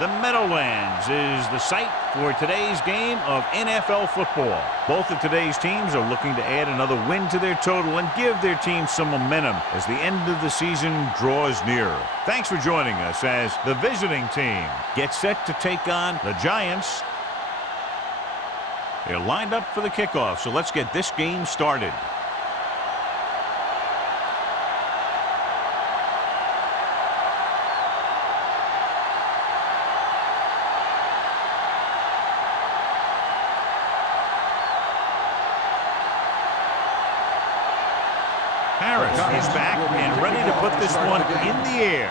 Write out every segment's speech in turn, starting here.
The Meadowlands is the site for today's game of NFL football. Both of today's teams are looking to add another win to their total and give their team some momentum as the end of the season draws nearer. Thanks for joining us as the visiting team gets set to take on the Giants. They're lined up for the kickoff, so let's get this game started. Harris is back and ready to put this one in the air.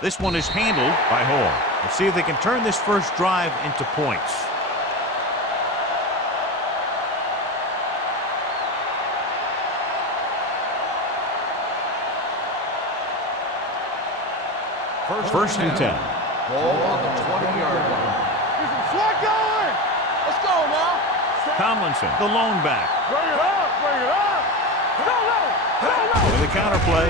This one is handled by Hall. Let's see if they can turn this first drive into points. First and 10. Ball on the 20-yard line. Flag going! Let's go now! Tomlinson, the lone back. Bring it up! Bring it up! Go low! Go low! With a counterplay.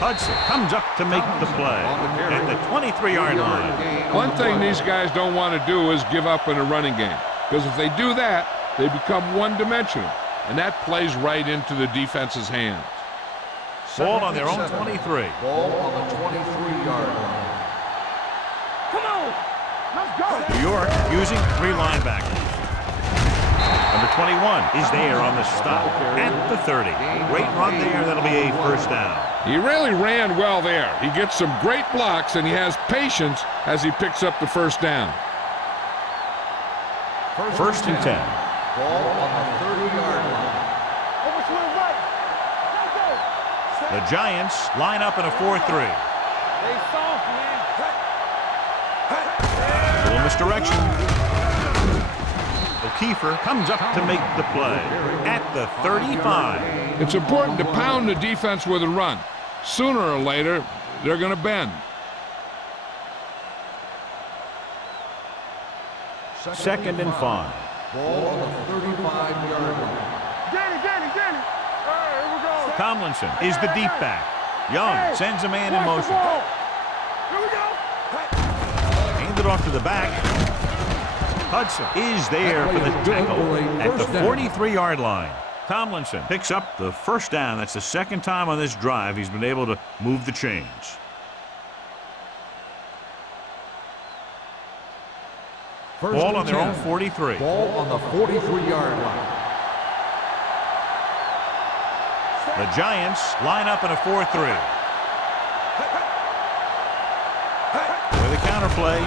Hudson comes up to make the play at the 23-yard line. One thing these guys don't want to do is give up in a running game, because if they do that, they become one-dimensional, and that plays right into the defense's hands. Ball on their own 23. Ball on the 23-yard line. Come on! Let's go! New York using 3 linebackers. Number 21 is there on the stop at the 30. Great run there. That'll be a first down. He really ran well there. He gets some great blocks, and he has patience as he picks up the first down. First and 10. Ball on the 30-yard line. Overswing right! Go, go! The Giants line up in a 4-3. They soft, man! Little misdirection. O'Keefer comes up to make the play at the 35. It's important to pound the defense with a run. Sooner or later, they're going to bend. Second and 5. Ball on the 35-yard line. Danny! All right, here we go. Tomlinson is the deep back. Young sends a man in motion. Here we go. Handed off to the back. Hudson is there for the tackle at the 43-yard line. Tomlinson picks up the first down. That's the second time on this drive he's been able to move the chains. Ball on their own 43. Ball on the 43-yard line. The Giants line up in a 4-3. With a counterplay.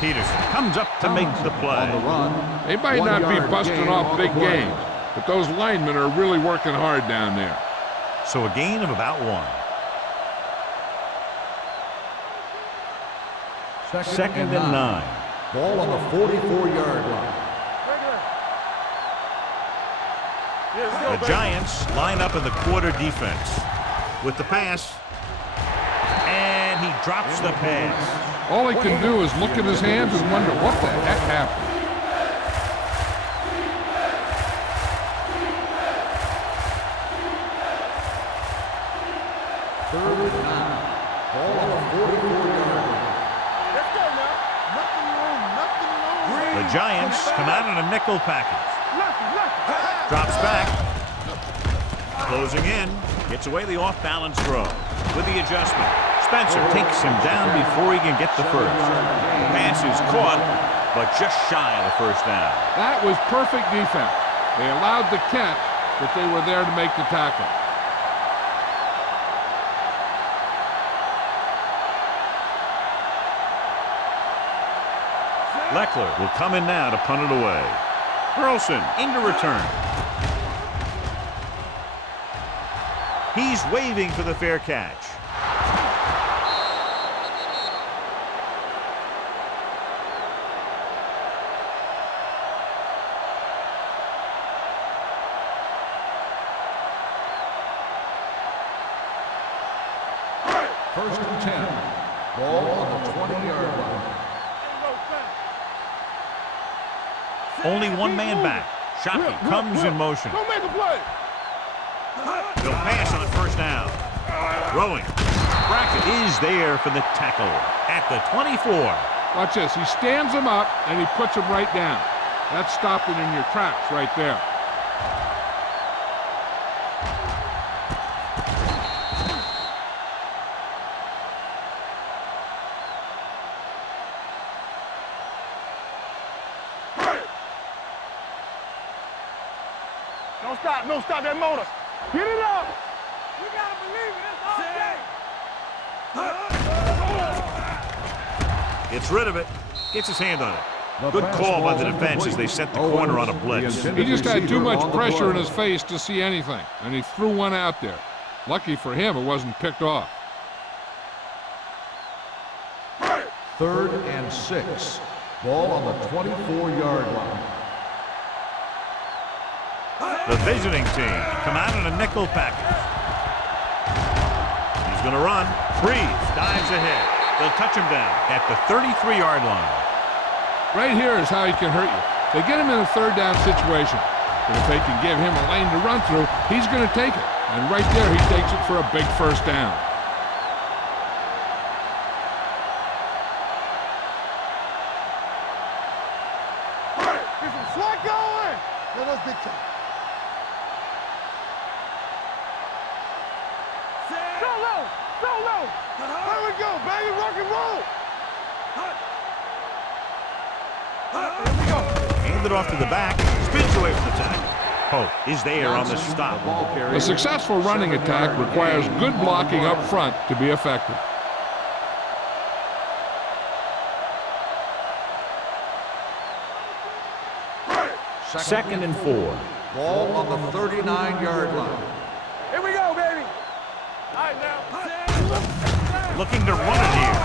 Peterson comes up to make the play. On the run. They might not be busting off big games, but those linemen are really working hard down there. So a gain of about 1. Second and 9. Ball on the 44-yard line. The Giants line up in the quarter defense with the pass, and he drops the pass. All he can do is look at his hands and wonder what the heck happened. Third and 9. Ball on the 44-yard line. Let's go now. Nothing wrong. The Giants come out in a nickel package. Left. Drops back. Closing in. Gets away the off-balance throw. With the adjustment, Spencer takes him down before he can get the first. Pass is caught, but just shy of the first down. That was perfect defense. They allowed the catch, but they were there to make the tackle. Leckler will come in now to punt it away. Burleson into return. He's waving for the fair catch. First and 10. Ball on the 20-yard line. Only one man back. Shockey comes in motion. Don't make a play. They'll pass on the first down. Throwing. Brackett is there for the tackle at the 24. Watch this. He stands him up, and he puts him right down. That's stopping in your tracks right there. Don't stop that motor. Get it up. We gotta believe it. It's all day. Gets rid of it. Gets his hand on it. Good call by the defense as they set the corner on a blitz. He just had too much pressure in his face to see anything, and he threw one out there. Lucky for him, it wasn't picked off. 3rd and 6. Ball on the 24-yard line. The visiting team come out in a nickel package. He's going to run. Breeze dives ahead. They'll touch him down at the 33-yard line. Right here is how he can hurt you. They get him in a 3rd down situation. But if they can give him a lane to run through, he's going to take it. And right there, he takes it for a big 1st down. Get some swat going. Let us dictate. Solo. There we go, baby. Rock and roll. Here we go. Hand it off to the back. Spins away from the tackle. Pope is there on the stop. A successful running attack requires good blocking up front to be effective. Second and 4. Ball on the 39-yard line. Here we go, baby. All right, now. Looking to run it here.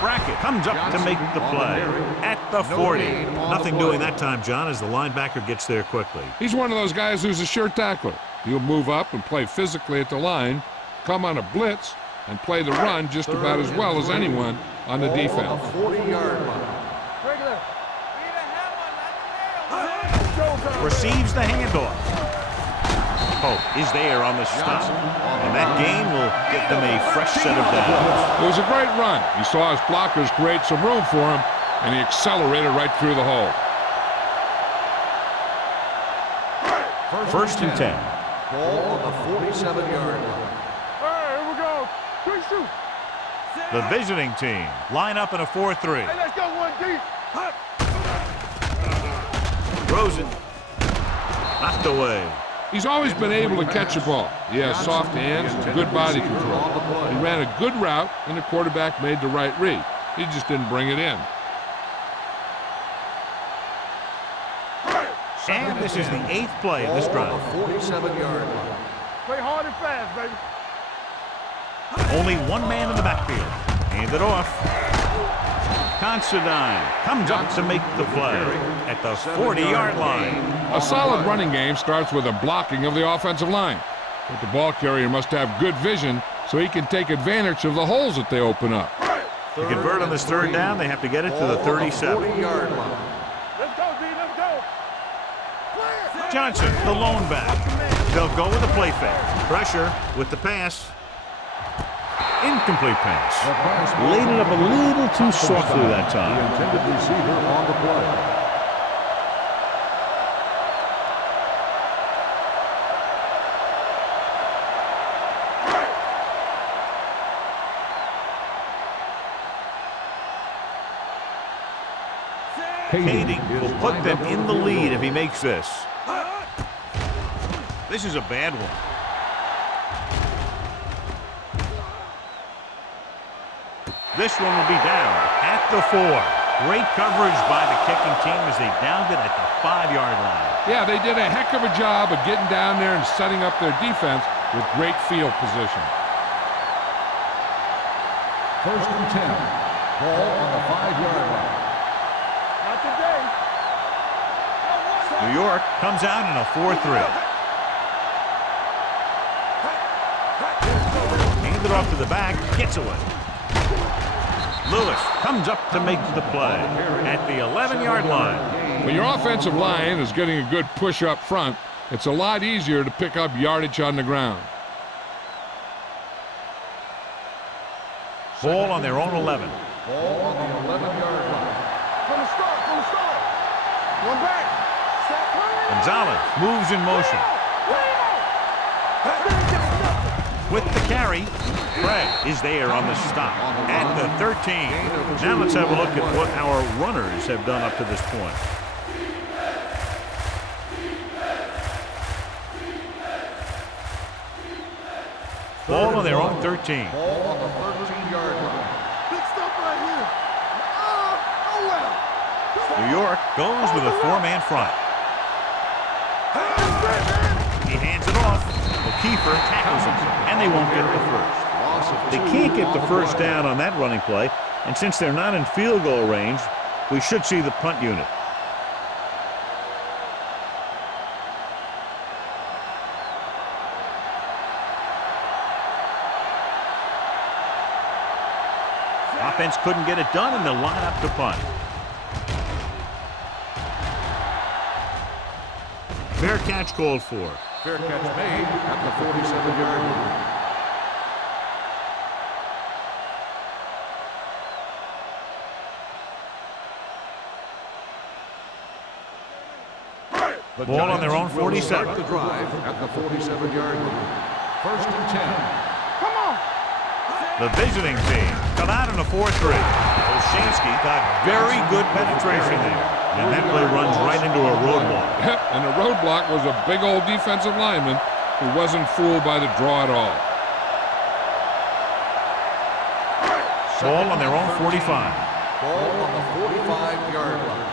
Brackett comes up to make the play at the 40. Nothing doing that time, John, as the linebacker gets there quickly. He's one of those guys who's a sure tackler. He'll move up and play physically at the line, come on a blitz, and play the run just about as well as anyone on the defense. On the 40-yard line. Regular. Receives the handoff. Pope is there on the stop. And that gain will get them a fresh set of downs. It was a great run. He saw his blockers create some room for him, and he accelerated right through the hole. First and 10. Ball on the 47-yard line. All right, here we go. Quick shoot. The visiting team line up in a 4-3. Hey, let's go one deep. Throws it. Knocked away. He's always been able to catch a ball. He has soft hands and good body control. He ran a good route, and the quarterback made the right read. He just didn't bring it in. And this is the 8th play of this drive. 47-yard line. Play hard and fast, baby. Only one man in the backfield. Hand it off. Considine comes up to make the play at the 40-yard line. A solid running game starts with a blocking of the offensive line. But the ball carrier must have good vision so he can take advantage of the holes that they open up. To convert on this 3rd down, they have to get it to the 37. 40-yard line. Let's go, D. Let's go. Johnson, the lone back. They'll go with a play fake. Pressure with the pass. Incomplete pass. Laid it up a little too softly that The time. intended receiver on the play. Kading will put them in the lead if he makes this. This is a bad one. This one will be down at the 4. Great coverage by the kicking team as they downed it at the 5-yard line. Yeah, they did a heck of a job of getting down there and setting up their defense with great field position. 1st and 10. Ball on the 5-yard line. Not today. New York comes out in a 4-3. Hand it off to the back, gets away. Lewis comes up to make the play at the 11-yard line. When your offensive line is getting a good push up front, It's a lot easier to pick up yardage on the ground. Ball on their own 11. Ball on the 11-yard line. From the start. One back. Gonzalez moves in motion. With the carry, Craig is there on the stop at the 13. Now let's have a look at what our runners have done up to this point. Ball on their own 13. Ball on the 13-yard line. Big stop right here. Oh, well. New York goes with a 4-man front. He hands it off. O'Keefer tackles him, and they won't get the first. They can't get the first down on that running play, and since they're not in field goal range, we should see the punt unit. Offense couldn't get it done, and they'll line up to punt. Fair catch called for. Fair catch made at the 47-yard line. The Ball on their own Giants will 47. start the drive at the 47-yard line. 1st and 10. Come on. The visiting team come out in a 4-3. Olshansky got very good penetration there, and that play runs right into a roadblock. Yep, and the roadblock was a big old defensive lineman who wasn't fooled by the draw at all. Ball on their own 45. Ball on the 45-yard line.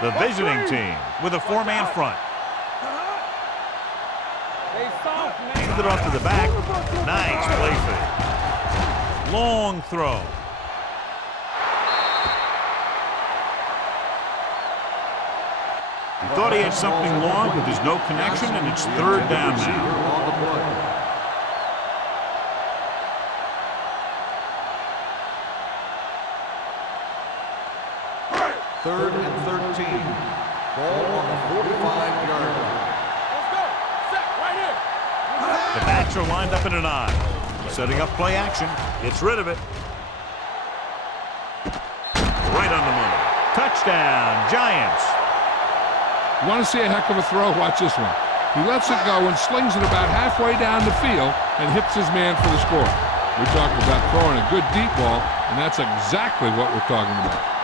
The visiting team with a 4-man front. Handed it off to the back. Nice play fake. Long throw. He thought he had something long, but there's no connection, and it's 3rd down now. On the play. Third and 13. Ball on the 45-yard line. Let's go. Set right here. The backs are lined up in an I. Setting up play action. Gets rid of it. Right on the money. Touchdown, Giants. You want to see a heck of a throw? Watch this one. He lets it go and slings it about halfway down the field and hits his man for the score. We talked about throwing a good deep ball, and that's exactly what we're talking about.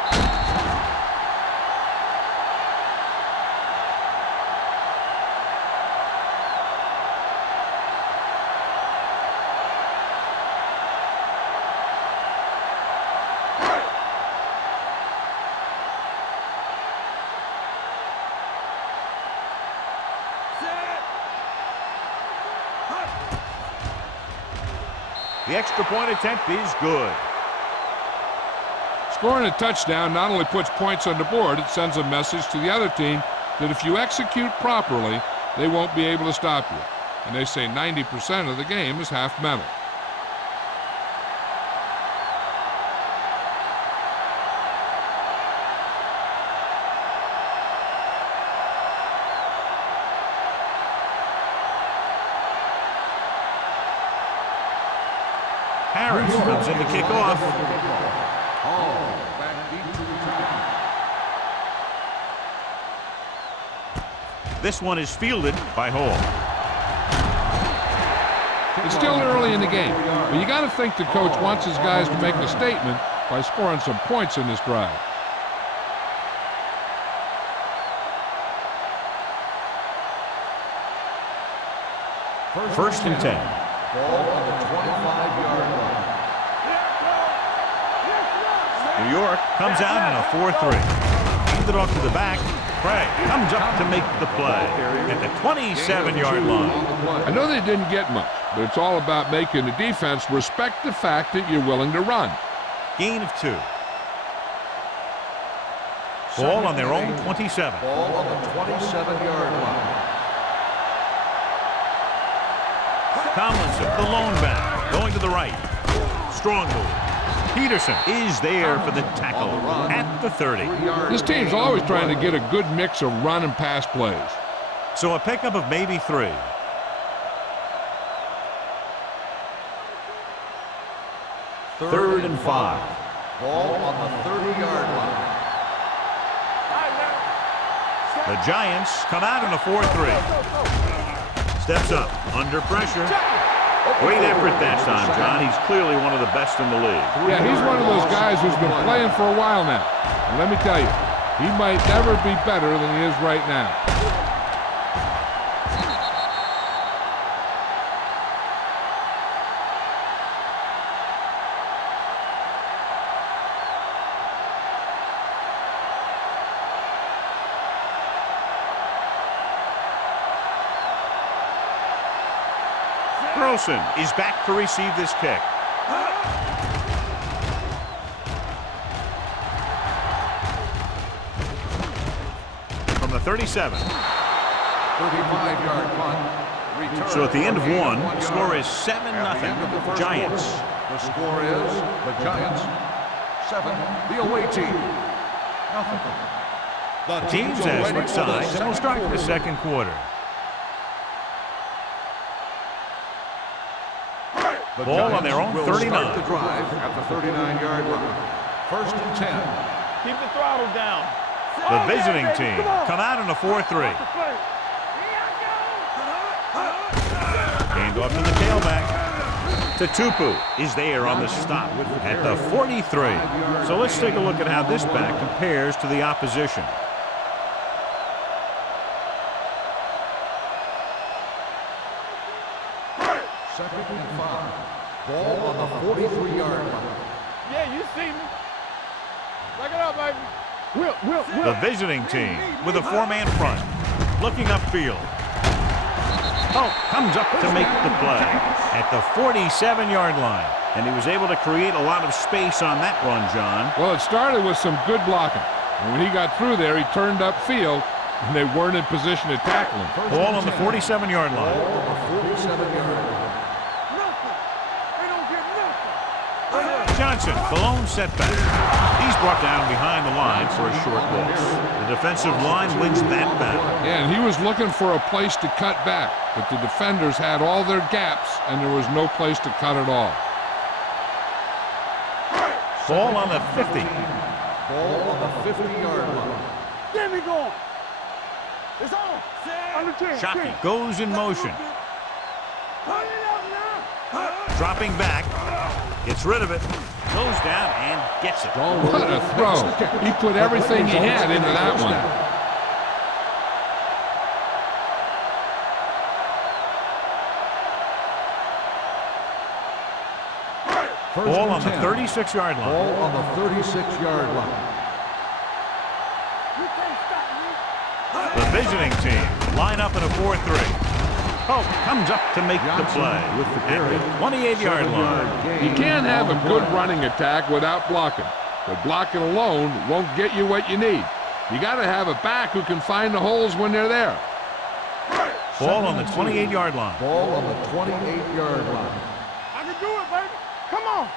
The extra point attempt is good. Scoring a touchdown not only puts points on the board, it sends a message to the other team that if you execute properly, they won't be able to stop you. And they say 90% of the game is half mental. Harris comes in to kick off. Back deep to return. This one is fielded by Hall. It's still early in the game, but you got to think the coach wants his guys to make a statement by scoring some points in this drive. First and 10. Ball on the 25-yard line. New York comes out in a 4-3. Hand it off to the back. Craig comes up to make the play at the 27-yard line. I know they didn't get much, but it's all about making the defense respect the fact that you're willing to run. Gain of 2. Ball on their own 27. Ball on the 27-yard line. Tomlinson, the lone back, going to the right. Strong move. Peterson is there for the tackle at the 30. This team's always trying to get a good mix of run and pass plays. So a pickup of maybe 3. Third and 5. Ball on the 30-yard line. The Giants come out in a 4-3. Steps up, under pressure. Great effort that time, John. He's clearly one of the best in the league. Yeah, he's one of those guys who's been playing for a while now. And let me tell you, he might never be better than he is right now. Wilson is back to receive this kick. From the 37. 35-yard punt. So at the end of 1, the score is 7-0 Giants. The score is the Giants 7, the away team nothing. The Teams as switch sides, and we'll start the second quarter. The Ball on their own will 39. Start the drive at the 39-yard line. First and 10. Keep the throttle down. The visiting team come out in a 4-3. Hand off to the tailback. Tupu is there on the stop at the 43. So let's take a look at how this back compares to the opposition. Second and 5. Ball on the 43-yard line. Yeah, you see me. Look it up, baby. Will. The visiting team with a 4-man front, looking upfield. Oh, comes up to make the play at the 47-yard line. And he was able to create a lot of space on that run, John. Well, it started with some good blocking. And when he got through there, he turned upfield, and they weren't in position to tackle him. Ball on the 47-yard line. Ball on the 47-yard line. Johnson, the lone setback. He's brought down behind the line for a short loss. The defensive line wins that battle. Yeah, and he was looking for a place to cut back, but the defenders had all their gaps, and there was no place to cut at all. Ball on the 50. Ball on the 50-yard line. Get me going. It's on. Under 10. Shockey goes in motion. Dropping back. Gets rid of it. Goes down and gets it. What a throw. He put everything he had into that one. Ball on the 36-yard line. Ball on the 36-yard line. The visiting team line up in a 4-3. Oh, comes up to make the play at the 28-yard line. You can't have a good running attack without blocking, but blocking alone won't get you what you need. You got to have a back who can find the holes when they're there. Ball on the 28-yard line. Ball on the 28-yard line. I can do it, baby. Come on.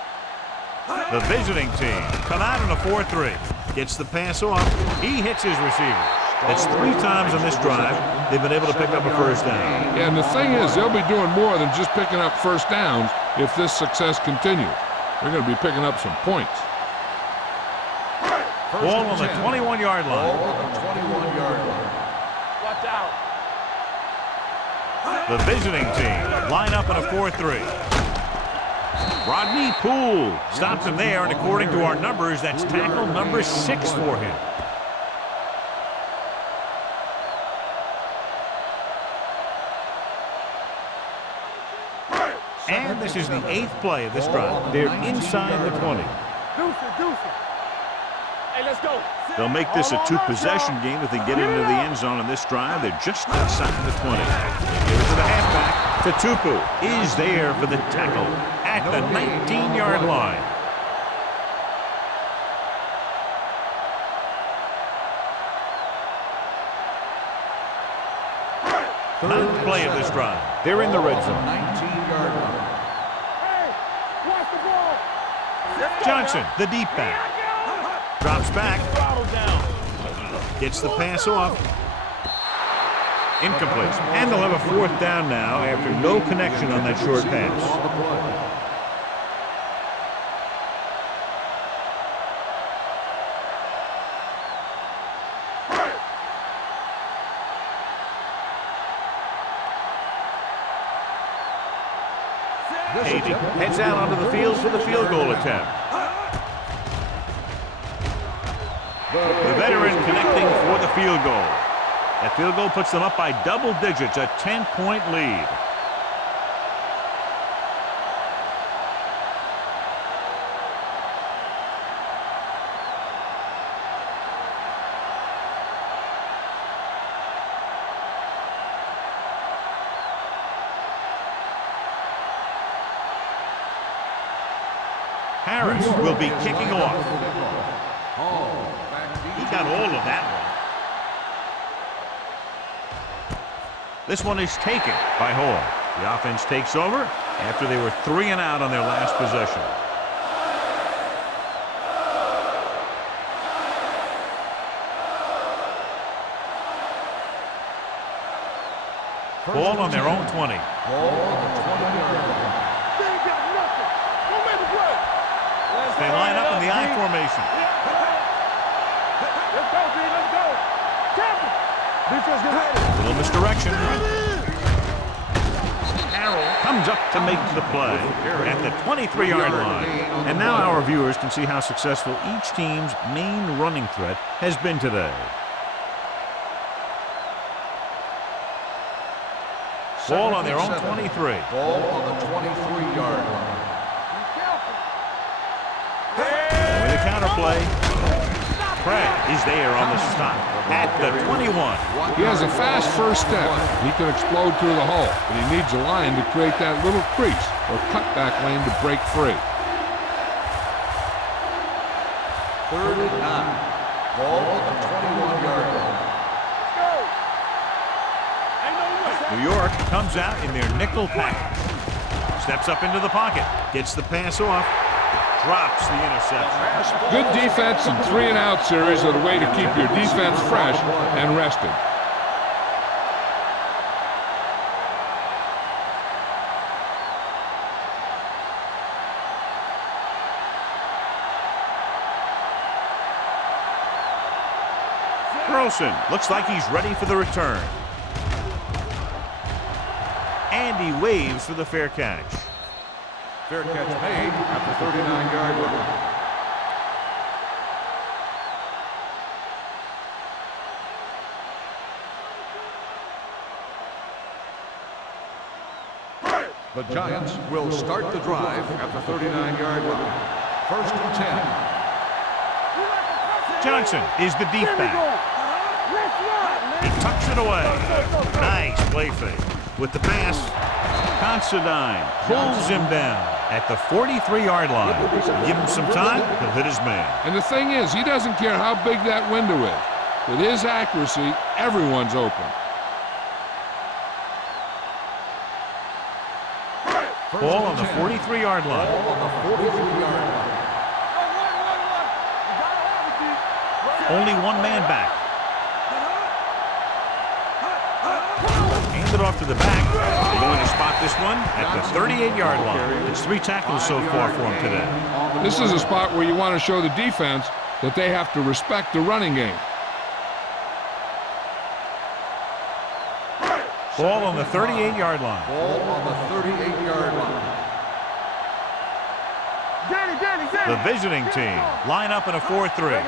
The visiting team come out in a 4-3. Gets the pass off. He hits his receiver. That's 3 times on this drive they've been able to pick up a first down. And the thing is, they'll be doing more than just picking up first downs if this success continues. They're going to be picking up some points. Ball on the 21-yard line. Ball on the 21-yard line. Watch out. The visiting team line up in a 4-3. Rodney Poole stops him there, and according to our numbers, that's tackle number 6 for him. And this is the 8th play of this drive. They're inside the 20. Deuce it. Hey, let's go. They'll make this a 2-possession game if they get into the end zone on this drive. They're just outside the 20. Give it to the halfback. Tupu is there for the tackle at the 19-yard line. Ninth play of this drive. They're in the red zone. 19-yard line. Hey, watch the ball. Johnson, the deep back. Drops back. Gets the pass off. Incomplete. And they'll have a fourth down now after no connection on that short pass. Haiti heads out onto the field for the field goal attempt. The veteran connecting for the field goal. That field goal puts them up by double digits, a 10-point lead. Harris will be kicking off. He got all of that one. This one is taken by Hall. The offense takes over after they were 3 and out on their last possession. Ball on their own 20. They line up in the I formation. Let's go, B. Let's go. Captain. Defense get ready. Little misdirection. Harrell comes up to make the play at the 23-yard line. And now our viewers can see how successful each team's main running threat has been today. Ball on their own 23. Ball on the 23-yard line. With a counterplay. Craig is there on the stop at the 21. He has a fast first step. He can explode through the hole, but he needs a line to create that little crease or cutback lane to break free. 3rd and 9. Ball on the 21-yard line. New York comes out in their nickel package. Steps up into the pocket. Gets the pass off. Drops the interception. Good defense and 3-and-out series are the way to keep your defense fresh and rested. Carlson looks like he's ready for the return. And he waves for the fair catch. Fair catch made at the 39-yard line. The Giants will start the drive at the 39-yard line. 1st and 10. Johnson is the deep back. He tucks it away. Nice play fake. With the pass, Considine pulls him down at the 43-yard line. Give him some time, he'll hit his man. And the thing is, he doesn't care how big that window is. With his accuracy, everyone's open. Ball on the 43-yard line. Ball on the 43-yard line. Only one man back. Hand it off to the back. They're going to spot this one at the 38-yard line. It's 3 tackles so far for him today. This is a spot where you want to show the defense that they have to respect the running game. Ball on the 38-yard line. Ball on the 38-yard line. The visiting team line up in a 4-3.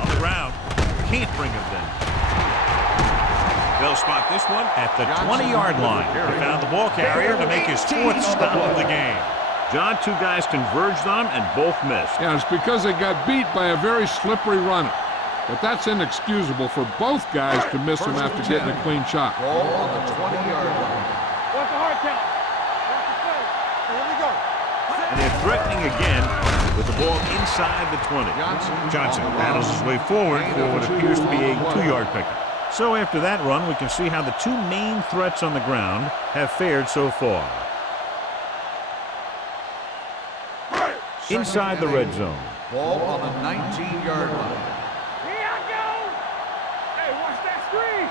On the ground, can't bring him down. They'll spot this one at the 20-yard line. He found the ball carrier to make his 4th stop of the game. John, 2 guys converged on him and both missed. Yeah, it's because they got beat by a very slippery runner. But that's inexcusable for both guys to miss him after getting a clean shot. Ball on the 20-yard line. What's the hard count? Here we go. And they're threatening again with the ball inside the 20. Johnson battles his way forward for what appears to be a 2-yard pickup. So after that run, we can see how the two main threats on the ground have fared so far. Inside the red zone. Ball on the 19-yard line. Here I go. Hey, watch that screen.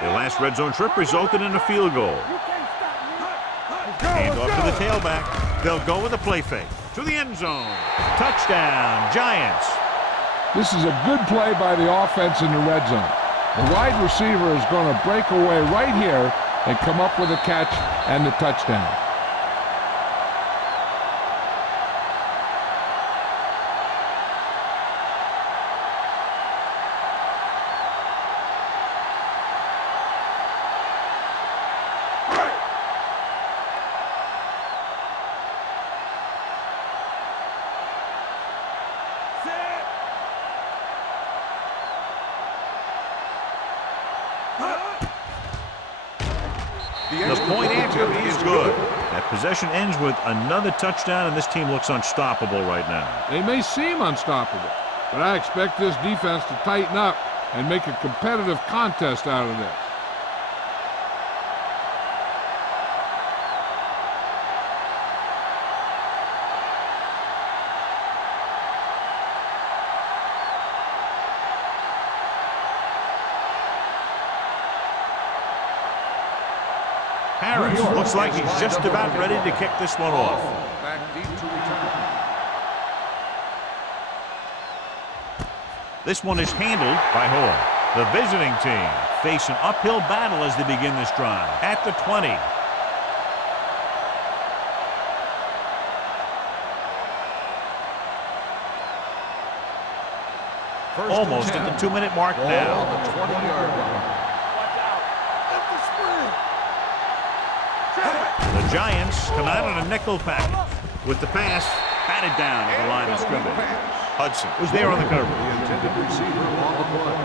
Their last red zone trip resulted in a field goal. You can't stop me. Hand off to the tailback. They'll go with a play fake. To the end zone. Touchdown, Giants. This is a good play by the offense in the red zone. The wide receiver is going to break away right here and come up with a catch and the touchdown. The point after is good. That possession ends with another touchdown, and this team looks unstoppable right now. They may seem unstoppable, but I expect this defense to tighten up and make a competitive contest out of this. Harris looks like he's just about ready to kick this one off. Back deep to return. This one is handled by Hall. The visiting team face an uphill battle as they begin this drive. At the 20. Almost at the 2-minute mark now. On the 20-yard line. The Giants come out on a nickel package. With the pass, batted down at the line of scrimmage. Hudson was there on the cover. The intended receiver on the play.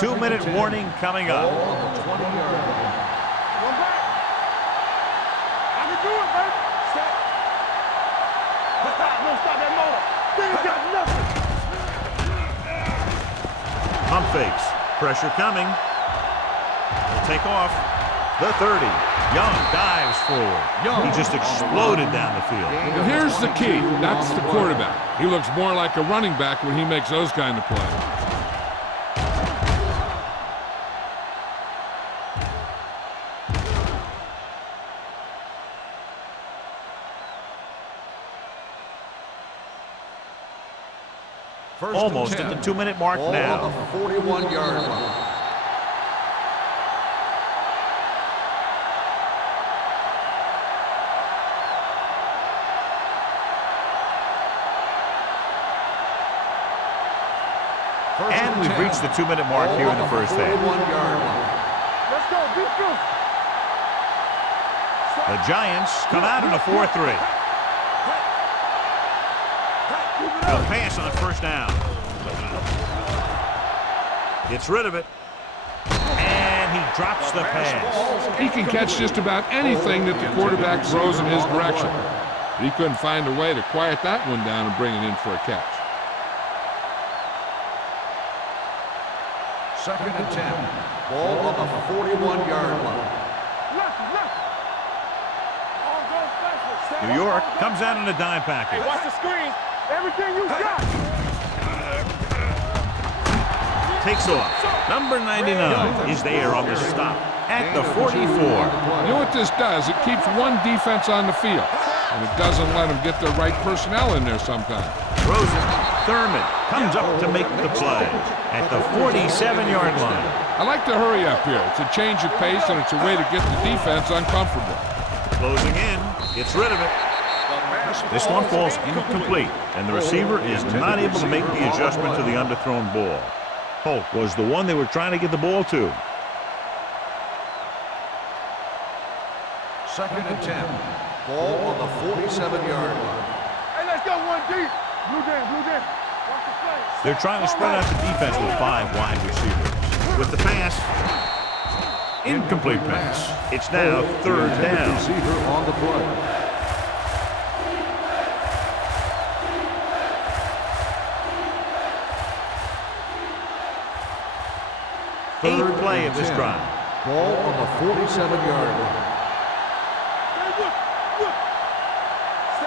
2-minute warning coming Ball up. on the 20-yard line. One back. I can do it, baby. Stop. Don't stop that motor. They ain't got nothing. Pump fakes. Pressure coming. He'll take off. The 30. Young dives forward. He just exploded down the field. Well, here's the key. That's the quarterback. He looks more like a running back when he makes those kind of plays. Almost at the 2-minute mark Ball now. on the 41-yard line. And we've reached the 2-minute mark here in the first half. 41-yard line. Let's go. Beat you. The Giants come out in a 4-3. They'll pass on first down. Gets rid of it. And he drops the pass. He can catch just about anything that the quarterback throws in his direction. But he couldn't find a way to quiet that one down and bring it in for a catch. 2nd and 10. Ball on the 41-yard line. New York comes out in a dime package. Hey, watch the screen. Everything you got. Takes off. Number 99 is there on the stop at the 44. You know what this does? It keeps one defense on the field, and it doesn't let them get the right personnel in there sometimes. Throws it. Thurman comes up to make the play at the 47-yard line. I like to hurry up here. It's a change of pace, and it's a way to get the defense uncomfortable. Closing in. Gets rid of it. This one falls incomplete, and the receiver is not able to make the adjustment to the underthrown ball. Holt was the one they were trying to get the ball to. 2nd and 10. Ball on the 47-yard line. Hey, let's go one deep. Blue Jay, Blue Jay. Watch the play. They're trying to spread out the defense with 5 wide receivers. With the pass, incomplete pass. It's now 3rd down. Receiver on the play. 8th play of this drive. Ball on the 47-yard line.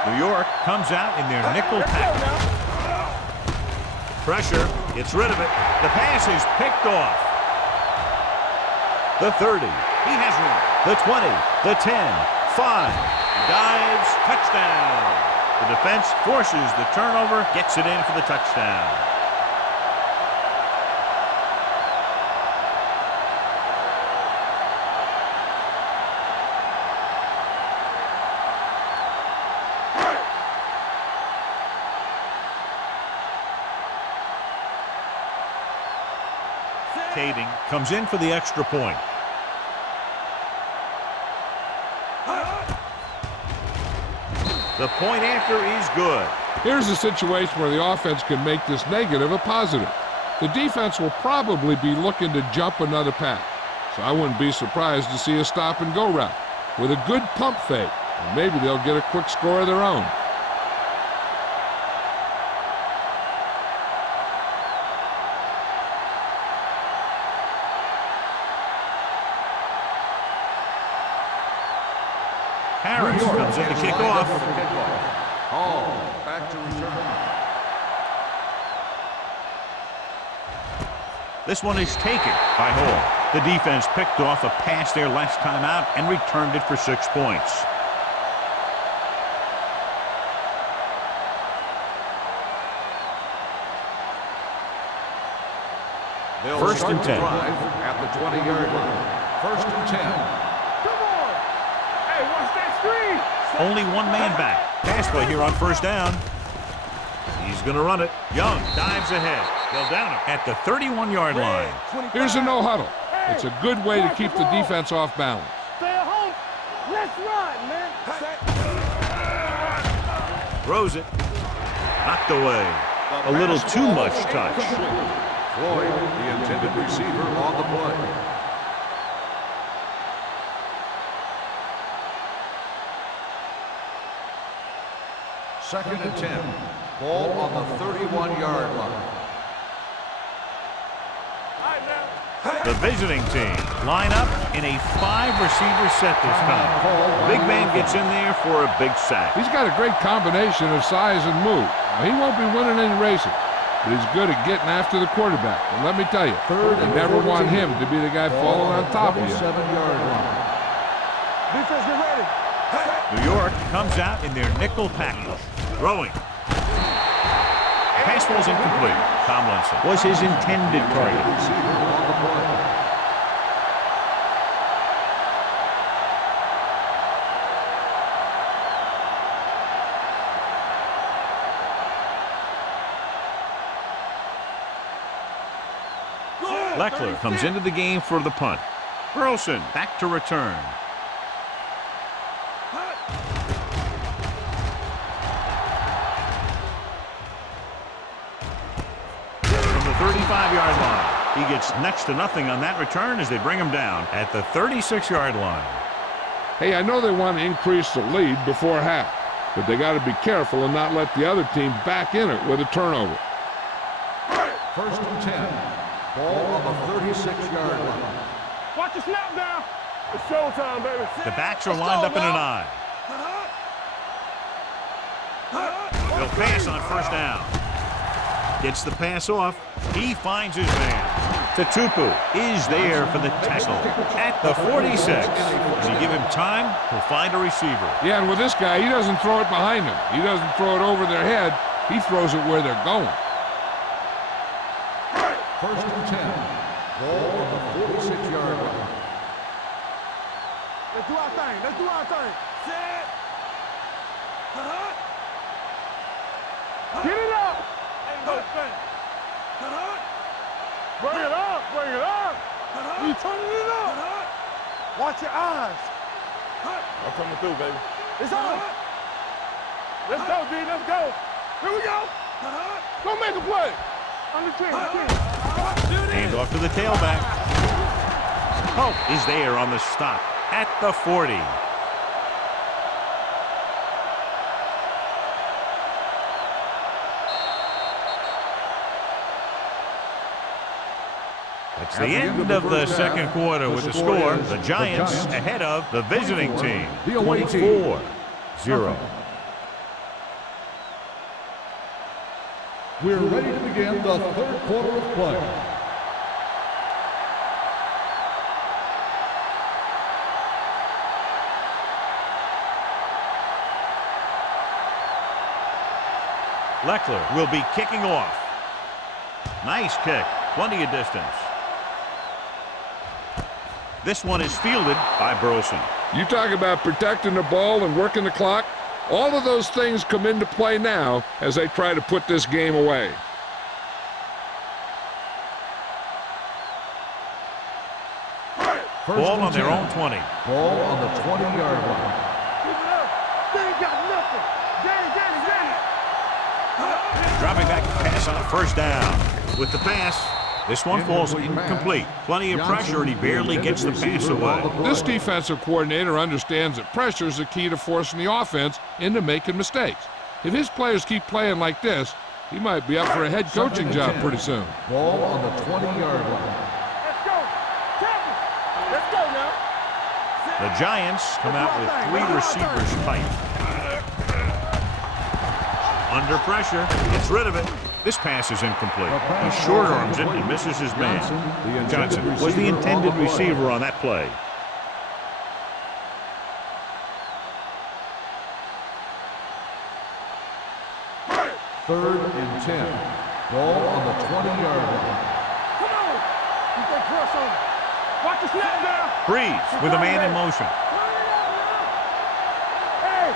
New York comes out in their nickel package. Pressure, gets rid of it. The pass is picked off. The 30, he has one. The 20, the 10, 5. Dives, touchdown. The defense forces the turnover, gets it in for the touchdown. Kading comes in for the extra point. The point after is good. Here's a situation where the offense can make this negative a positive. The defense will probably be looking to jump another pass, so I wouldn't be surprised to see a stop-and-go route with a good pump fake, and maybe they'll get a quick score of their own. Harris comes in to kick off. Hall back to return. This one is taken by Hall. The defense picked off a pass there last time out and returned it for 6 points. They'll First start and the 10. drive at the 20-yard line. First and 10. Come on. Hey, watch that screen. Only one man back. Pass play here on first down. He's going to run it. Young dives ahead. They'll down him at the 31-yard line. Here's a no-huddle. It's a good way to keep the defense off balance. Stay at home. Let's run, man. Throws it. Knocked away. A little too much touch. Floyd, the intended receiver, on the play. Second and 10. Ball on the 31-yard line. The visiting team line up in a 5-receiver set this time. Big man gets in there for a big sack. He's got a great combination of size and move. Now, he won't be winning any races, but he's good at getting after the quarterback. And let me tell you, you never want him to be the guy falling on top of you. 7-yard line. Defense, get ready. New York comes out in their nickel package. Throwing. Pass was incomplete. Tomlinson was his intended target. Receiver on the play. Leckler comes into the game for the punt. Burleson back to return. From the 35-yard line. He gets next to nothing on that return as they bring him down at the 36-yard line. Hey, I know they want to increase the lead before half, but they got to be careful and not let the other team back in it with a turnover. First and 10. Ball on the 36-yard line. Watch the snap down. It's showtime, baby. The backs are lined up in an eye. They'll pass on first down. Gets the pass off. He finds his man. Tatupu is there for the tackle at the 46. When you give him time, he'll find a receiver. Yeah, and with this guy, he doesn't throw it behind them. He doesn't throw it over their head. He throws it where they're going. First and 10. Ball on the 46-yard line. Let's do our thing. Let's do our thing. Set. Get it up. Bring it up. Bring it up. You turning it up. Watch your eyes. I'm coming through, baby. It's on. Let's go, D. Let's go. Here we go. Go make a play. On the 10. Hand off to the tailback. Pope is there on the stop at the 40. A It's the end of the second quarter with the score. The Giants ahead of the visiting team. 24-0. We're ready to begin the third quarter of play. Leckler will be kicking off. Nice kick. Plenty of distance. This one is fielded by Burleson. You talk about protecting the ball and working the clock. All of those things come into play now as they try to put this game away. Ball on their own 20. Ball on the 20-yard line. They ain't got nothing. Dropping back to pass on a first down. With the pass, this one falls incomplete. Plenty of pressure, and he barely gets the pass away. This defensive coordinator understands that pressure is the key to forcing the offense into making mistakes. If his players keep playing like this, he might be up for a head coaching job pretty soon. Ball on the 20-yard line. Let's go. Let's go now. The Giants come out with 3 receivers tight. Under pressure, gets rid of it. This pass is incomplete. He short arms it and misses his man. Johnson was the intended receiver on that play. Third and 10. Ball on the 20-yard line. Come on. You can cross on it. Watch the snap now. Breeze with a man in motion. Hey,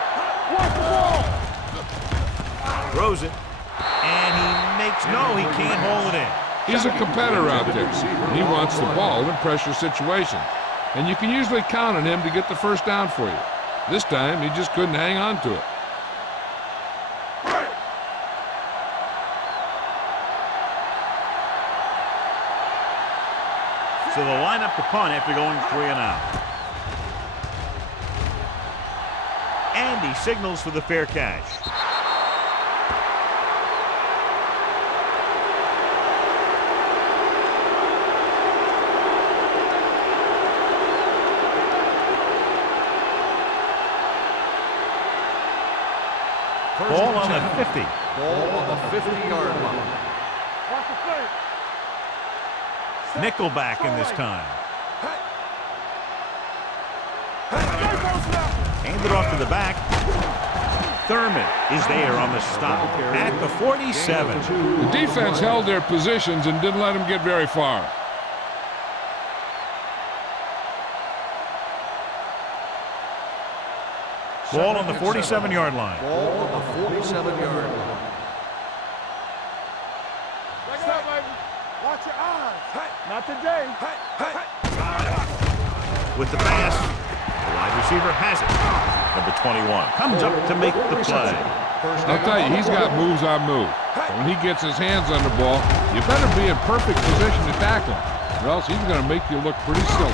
watch the ball. Throws it. And he makes no, he can't hold it in. He's a competitor out there. He wants the ball in pressure situations. And you can usually count on him to get the first down for you. This time, he just couldn't hang on to it. So they'll line up the punt after going 3 and out. And he signals for the fair catch. Ball on the 50. Ball on the 50-yard line. Watch the play. Nickelback in this time. Hand it off to the back. Thurman is there on the stop at the 47. The defense held their positions and didn't let them get very far. Ball on the 47-yard line. Ball on the 47-yard line. Stop, baby. Watch your eyes. Not today. With the pass, the wide receiver has it. Number 21 comes up to make the play. I'll tell you, he's got moves on move. When he gets his hands on the ball, you better be in perfect position to tackle him, or else he's going to make you look pretty silly.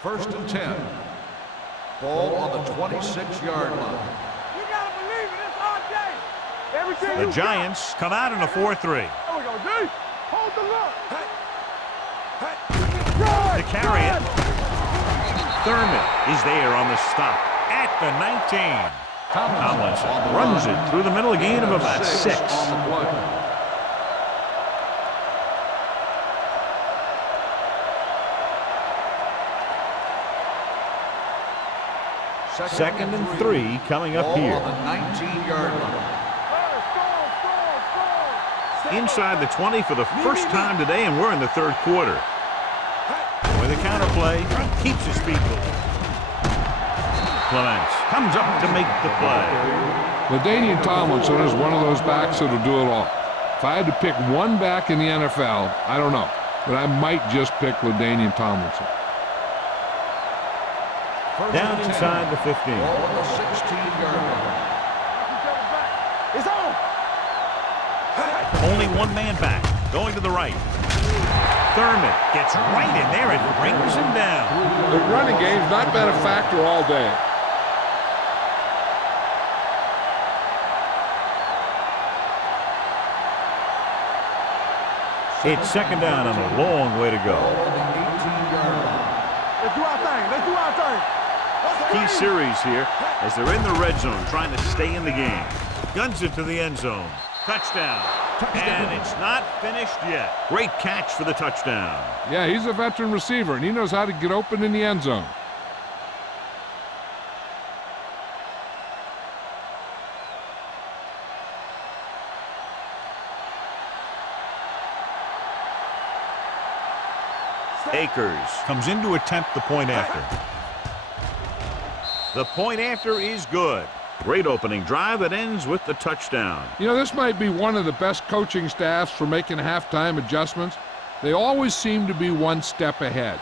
First and 10. Ball on the 26-yard line. You gotta believe it. It's our day. Everything The Giants come out in a 4-3. There we go, D. Hold the look. To carry it. Thurman is there on the stop at the 19. Tomlinson runs it through the middle, a gain of about 6. On the play. Second and 3 coming up here. Ball on the 19-yard line. Inside the 20 for the first time today, and we're in the third quarter. With a counterplay, keeps his feet moving. Clements comes up to make the play. LaDainian Tomlinson is one of those backs that'll do it all. If I had to pick one back in the NFL, I don't know, but I might just pick LaDainian Tomlinson. Down inside the 15. Ball on the 16-yard line. It's on. Only one man back, going to the right. Thurman gets right in there and brings him down. The running game's not been a factor all day. It's second down and a long way to go. Let's do our thing. Let's do our thing. Key series here as they're in the red zone trying to stay in the game. Guns it to the end zone. Touchdown. And it's not finished yet. Great catch for the touchdown. Yeah, he's a veteran receiver, and he knows how to get open in the end zone. Akers comes in to attempt the point after. The point after is good. Great opening drive that ends with the touchdown. You know, this might be one of the best coaching staffs for making halftime adjustments. They always seem to be one step ahead.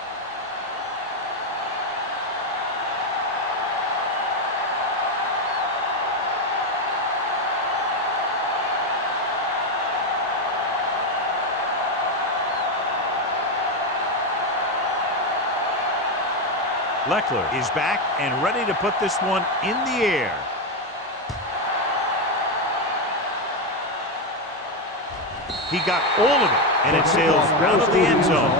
Leckler is back and ready to put this one in the air. He got all of it, and it sails out of the end zone.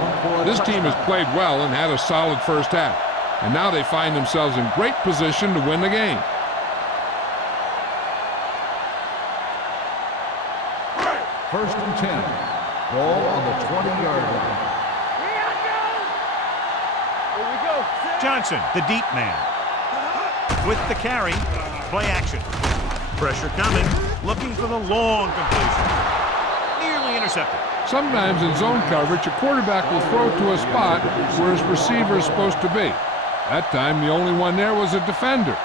This team has played well and had a solid first half. And now they find themselves in great position to win the game. First and 10. Ball on the 20-yard line. Johnson, the deep man. With the carry, play action. Pressure coming, looking for the long completion. Nearly intercepted. Sometimes in zone coverage, a quarterback will throw to a spot where his receiver is supposed to be. That time, the only one there was a defender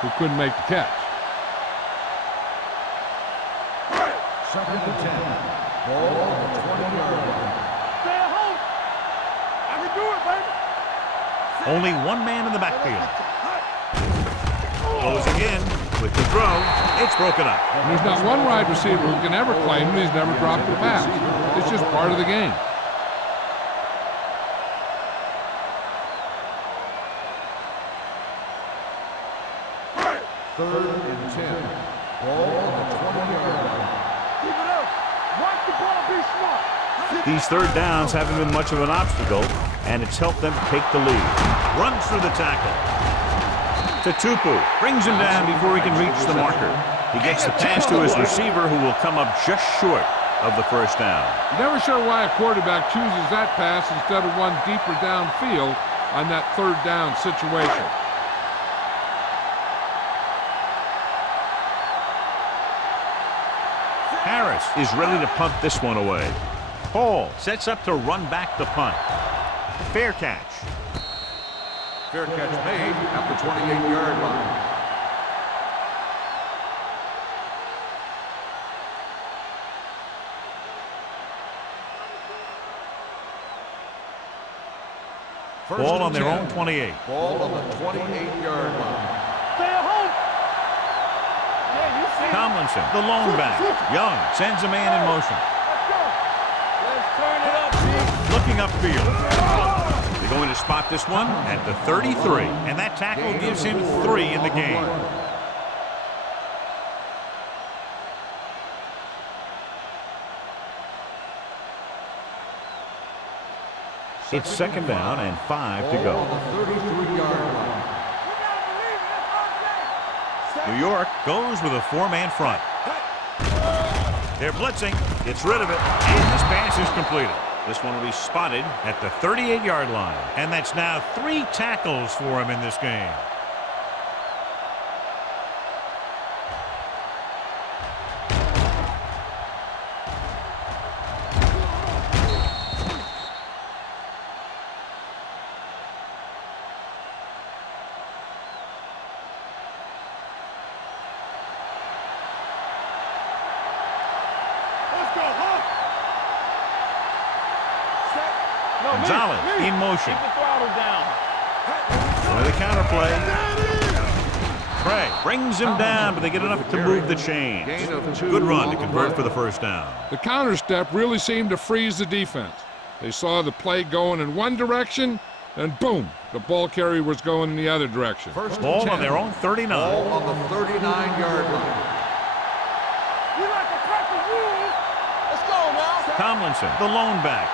who couldn't make the catch. Second and 10. Ball on the 20-yard line. Stay at home. I can do it, baby. Only one man in the backfield. Closing in with the throw. It's broken up. And there's not one wide receiver who can ever claim that he's never dropped a pass. It's just part of the game. Third and 10. Ball on the 20-yard line. Keep it up. Watch the ball. Be smart. These third downs haven't been much of an obstacle, and it's helped them take the lead. Runs through the tackle. Tupu brings him down before he can reach the marker. He gets the pass to his receiver, who will come up just short of the first down. Never sure why a quarterback chooses that pass instead of one deeper downfield on that third down situation. Harris is ready to punt this one away. Hall sets up to run back the punt. Fair catch. Fair catch made at the 28-yard line. Ball on their own 28. Ball on the 28-yard line. Stay at home. Yeah, you see. Tomlinson, the lone back. Young sends a man in motion. Let's turn it up, G. Looking upfield. They're going to spot this one at the 33, and that tackle gives him 3 in the game. It's second down and 5 to go. On the 33-yard line. New York goes with a 4-man front. They're blitzing, gets rid of it, and this pass is completed. This one will be spotted at the 38-yard line, and that's now 3 tackles for him in this game. Gonzalez in motion. Keep the throttle down. With a counterplay. Craig brings him down, but they get enough to move the chains. Good run to convert for the first down. The counter step really seemed to freeze the defense. They saw the play going in one direction, and boom, the ball carrier was going in the other direction. First Ball on their own 39. Ball on the 39-yard line. We like a pack of wolves. Let's go now. Tomlinson, the lone back.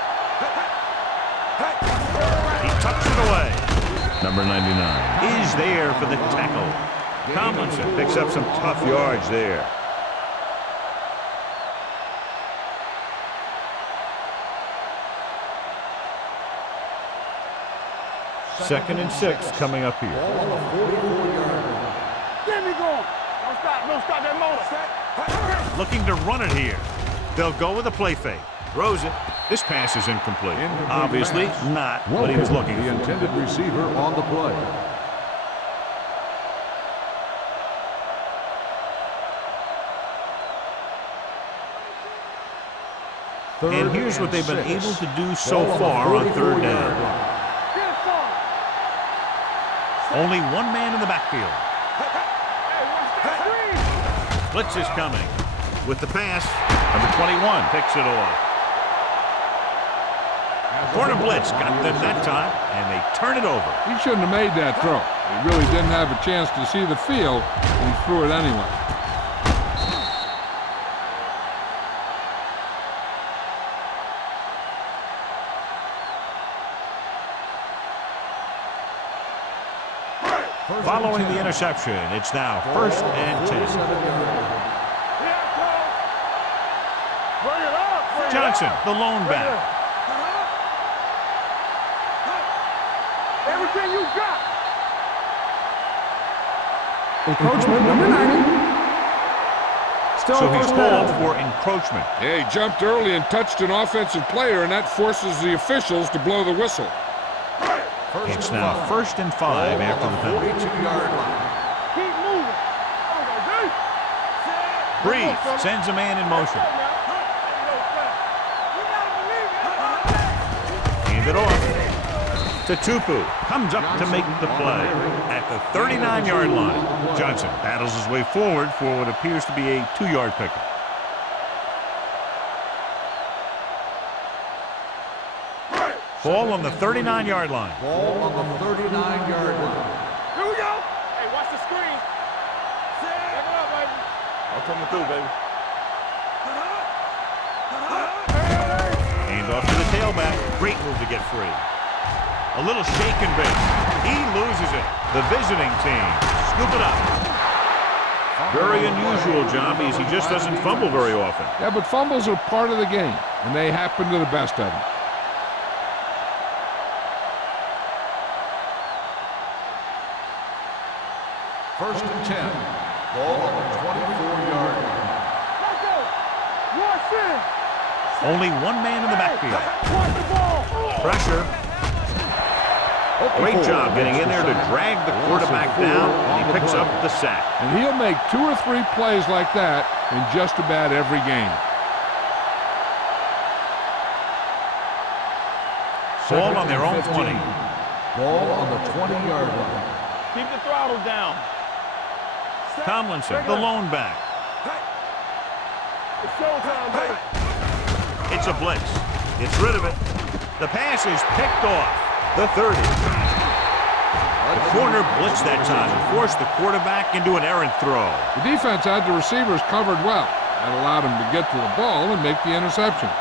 He tucks it away. Number 99 is there for the tackle. Tomlinson picks up some tough yards there. Second and 6 coming up here. Get me going. Don't stop that motor. Looking to run it here. They'll go with a play fake. Throws it. This pass is incomplete. Obviously not what he was looking for. The intended receiver on the play. And here's what they've been able to do so far on third down. Only one man in the backfield. Blitz is coming. With the pass, number 21 picks it off. Corner blitz got them that time, and they turn it over. He shouldn't have made that throw. He really didn't have a chance to see the field, and he threw it anyway. Following the interception, it's now 1st and 10. Johnson, the lone back. Everything you got. Encroachment, number 90. So he's called for encroachment. Yeah, he jumped early and touched an offensive player, and that forces the officials to blow the whistle. It's now 1st and 5 after the penalty. 42-yard line. Keep moving. Breeze sends a man in motion. Hand it off to Tupu. Comes up to make the play at the 39-yard line. Johnson battles his way forward for what appears to be a 2-yard pickup. Ball on the 39-yard line. Ball on the 39-yard line. Here we go. Hey, watch the screen. Check it out, baby. I'm coming through, baby. Hand off to the tailback. Great move to get free. A little shake and bake. He loses it. The visiting team scoop it up. Very unusual job as he just doesn't fumble very often. Yeah, but fumbles are part of the game, and they happen to the best of them. First and 10. Ball on the 24-yard line. Let's go. Rush in. Only one man in the backfield. Watch the ball. Pressure. Great job getting in there to drag the quarterback down, and he picks up the sack. And he'll make 2 or 3 plays like that in just about every game. Ball on their own 20. Ball on the 20-yard line. Keep the throttle down. Tomlinson, the lone back. It's showtime, baby. It's a blitz. Gets rid of it. The pass is picked off. The 30. The corner blitzed that time and forced the quarterback into an errant throw. The defense had the receivers covered well. That allowed him to get to the ball and make the interception.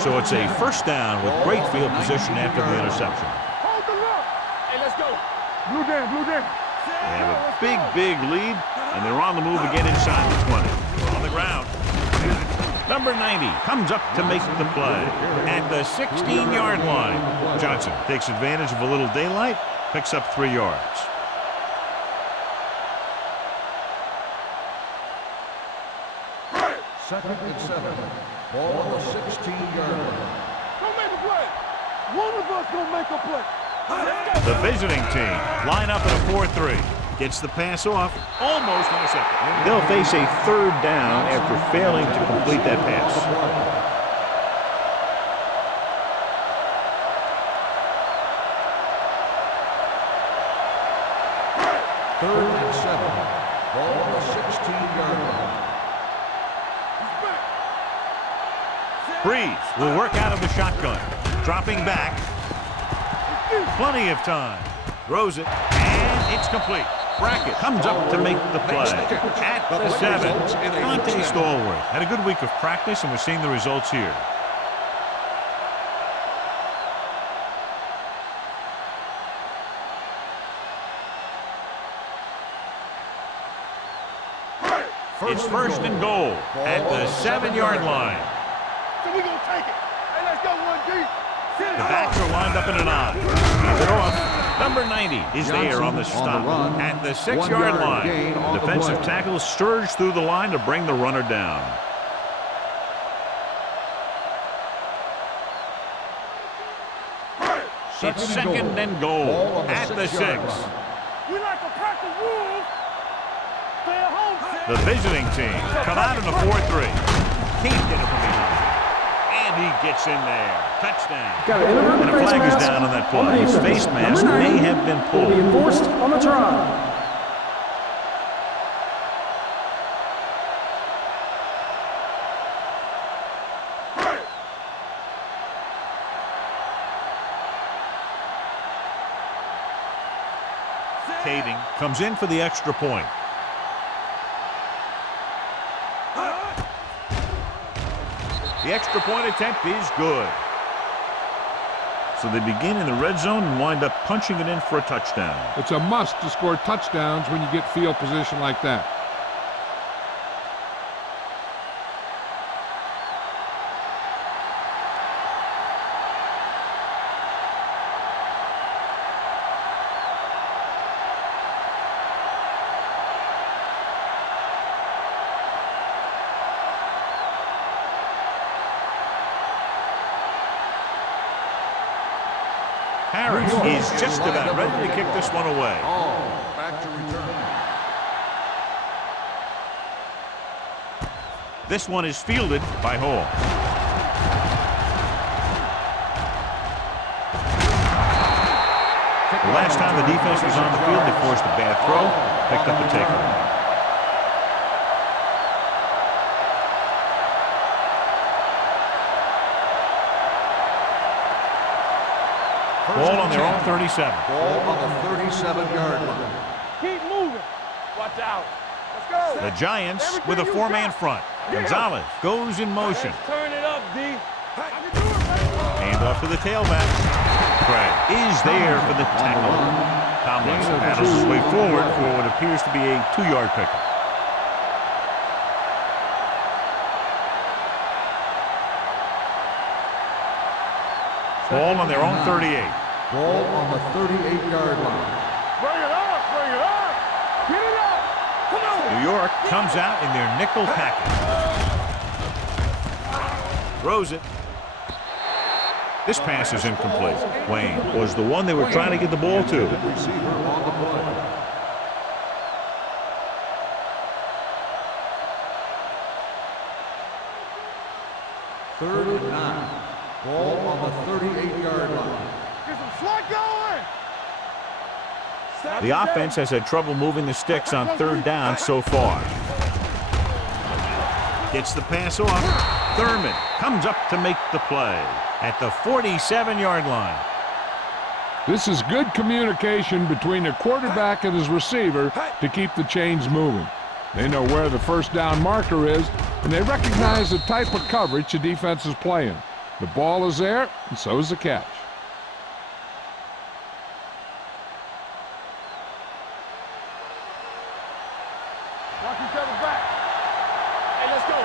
So it's a first down with great field position after the interception. Hold the look. Hey, let's go. Blue down, blue down. They have a big lead, and they're on the move again inside the 20. On the ground. Number 90 comes up to make the play at the 16-yard line. Johnson takes advantage of a little daylight, picks up 3 yards. Second and 7. Ball on the 16-yard line. Don't make a play. One of us gonna make a play. The visiting team line up in a 4-3. Gets the pass off, almost intercepted. They'll face a 3rd down after failing to complete that pass. Third and 7. Ball on the 16-yard line. Breeze will work out of the shotgun. Dropping back. Plenty of time. Throws it, and it's complete. Brackett comes up to make the play. At the 7, Dante Stallworth had a good week of practice, and we're seeing the results here. It's first and goal at the 7-yard line. So we gonna take it. Hey, let's go, 1G. The backs are lined up in an I. Hands it off. Number 90 is there on the stop at the 6-yard line. Defensive tackle surged through the line to bring the runner down. It's second and goal at the 6. We like to practice rules. Stay at home, The visiting team come out in a 4-3. Can't get it from behind. And he gets in there. Touchdown. Got an inadvertent And a face flag is mask down on that on play. the His defense. face mask Number may 90 have been will pulled. be enforced on the try. Kading comes in for the extra point. The extra point attempt is good. So they begin in the red zone and wind up punching it in for a touchdown. It's a must to score touchdowns when you get field position like that. Harris is just about ready to kick this one away. Back to return. This one is fielded by Hall. The last time the defense was on the field, they forced a bad throw, picked up a takeaway. Ball on their own 37. Ball on the 37-yard line. Keep moving. Watch out. Let's go. The Giants with a 4-man front. Gonzalez goes in motion. Turn it up, D. I can do it, baby. Hand off to the tailback. Craig is there for the tackle. Tomlinson battles his way forward for what appears to be a 2-yard pickup. Ball on their own 38. Ball on the 38-yard line. Bring it up. Bring it up. Get it up. Come on. New York comes out in their nickel package. Throws it. This pass is incomplete. Wayne was the one they were trying to get the ball to. Receiver on the play. Third and 9. Ball on the 38-yard line. Get some slack going. The offense has had trouble moving the sticks on 3rd down so far. Gets the pass off. Thurman comes up to make the play at the 47-yard line. This is good communication between the quarterback and his receiver to keep the chains moving. They know where the first down marker is, and they recognize the type of coverage the defense is playing. The ball is there, and so is the catch. Watch each other back. Hey, let's go.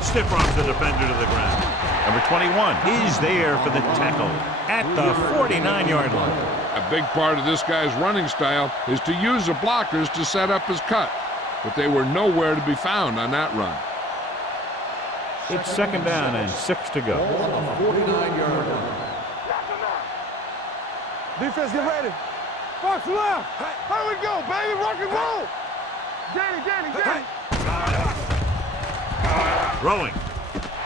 Stiff arms the defender to the ground. Number 21 is there for the tackle at the 49-yard line. A big part of this guy's running style is to use the blockers to set up his cut, but they were nowhere to be found on that run. It's 2nd down and 6 to go. Ball on the 49-yard line. Defense, get ready. Box left. Here we go, baby. Rock and roll. Danny. Throwing.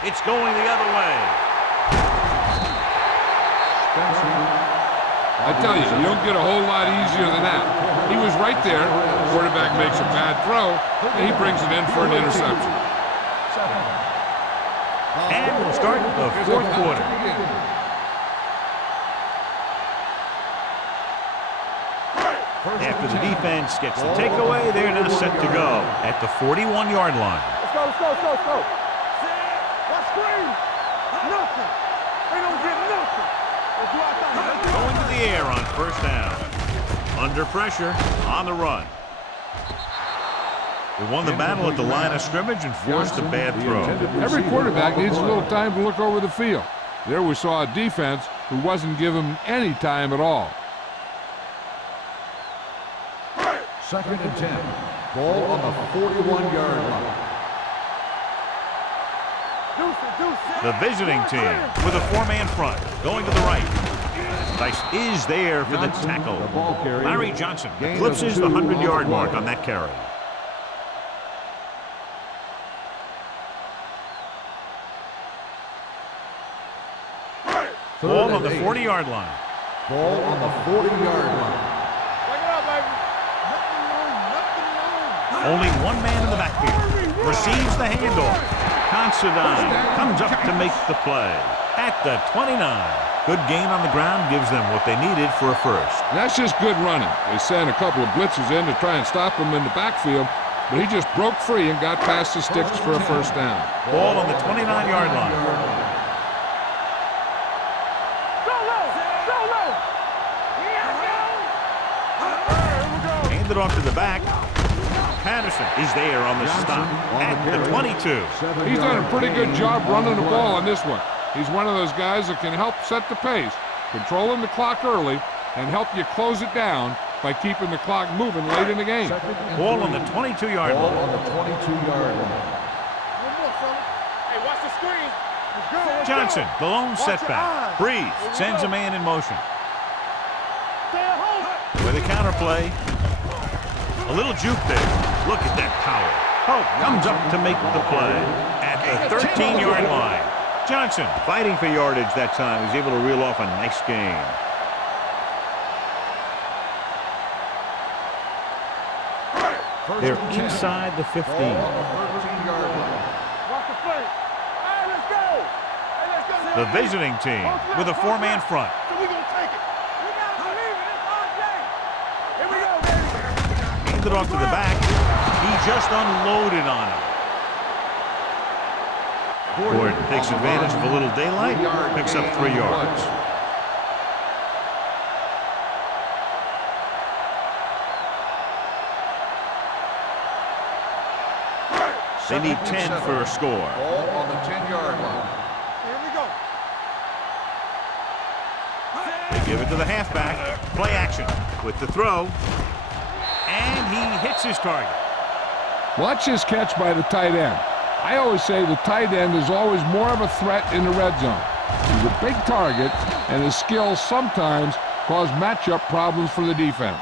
It's going the other way. I tell you, you don't get a whole lot easier than that. He was right there. The quarterback makes a bad throw, and he brings it in for an interception. And we'll start the 4th quarter. After the defense gets the takeaway, they're now set to go at the 41-yard line. Let's go, let's go, let's go, let's go. What screen? Nothing. They don't get nothing. Going to the air on first down. Under pressure, on the run. They won the battle at the line of scrimmage and forced a bad throw. Every quarterback needs a little time to look over the field. There we saw a defense who wasn't given any time at all. 2nd and 10. Ball on the 41-yard line. The visiting team with a 4-man front, going to the right. Dice is there for the tackle. Larry Johnson eclipses the 100-yard mark on that carry. Ball on the 40-yard line. Ball on the 40-yard line. Only one man in the backfield. Receives the handoff. Considine comes up to make the play at the 29. Good gain on the ground gives them what they needed for a first. That's just good running. They sent a couple of blitzes in to try and stop him in the backfield, but he just broke free and got past the sticks for a first down. Ball on the 29-yard line. Handed off to the back. Patterson is there on the stop at the 22. He's done a pretty good job running the ball on this one. He's one of those guys that can help set the pace, controlling the clock early, and help you close it down by keeping the clock moving late in the game. Ball on the 22-yard line. Ball on the 22-yard line. Hey, watch the screen. Johnson, the lone setback. Breeze sends a man in motion. With a counterplay. A little juke there. Look at that power. Hope comes up to make the play at the 13-yard line. Johnson fighting for yardage that time. He's able to reel off a nice gain. They're inside the 15. Watch the play. Hey, let's go. Hey, let's go. The visiting team with a 4-man front. So we gonna take it. We gotta believe it. It's our day. Here we go, baby. Handed off to the back. He just unloaded on him. Gordon takes advantage of a little daylight, picks up 3 yards. They need 10 for a score. Ball on the 10-yard line. Here we go. They give it to the halfback. Play action with the throw. And he hits his target. Watch this catch by the tight end. I always say the tight end is always more of a threat in the red zone. He's a big target, and his skills sometimes cause matchup problems for the defense.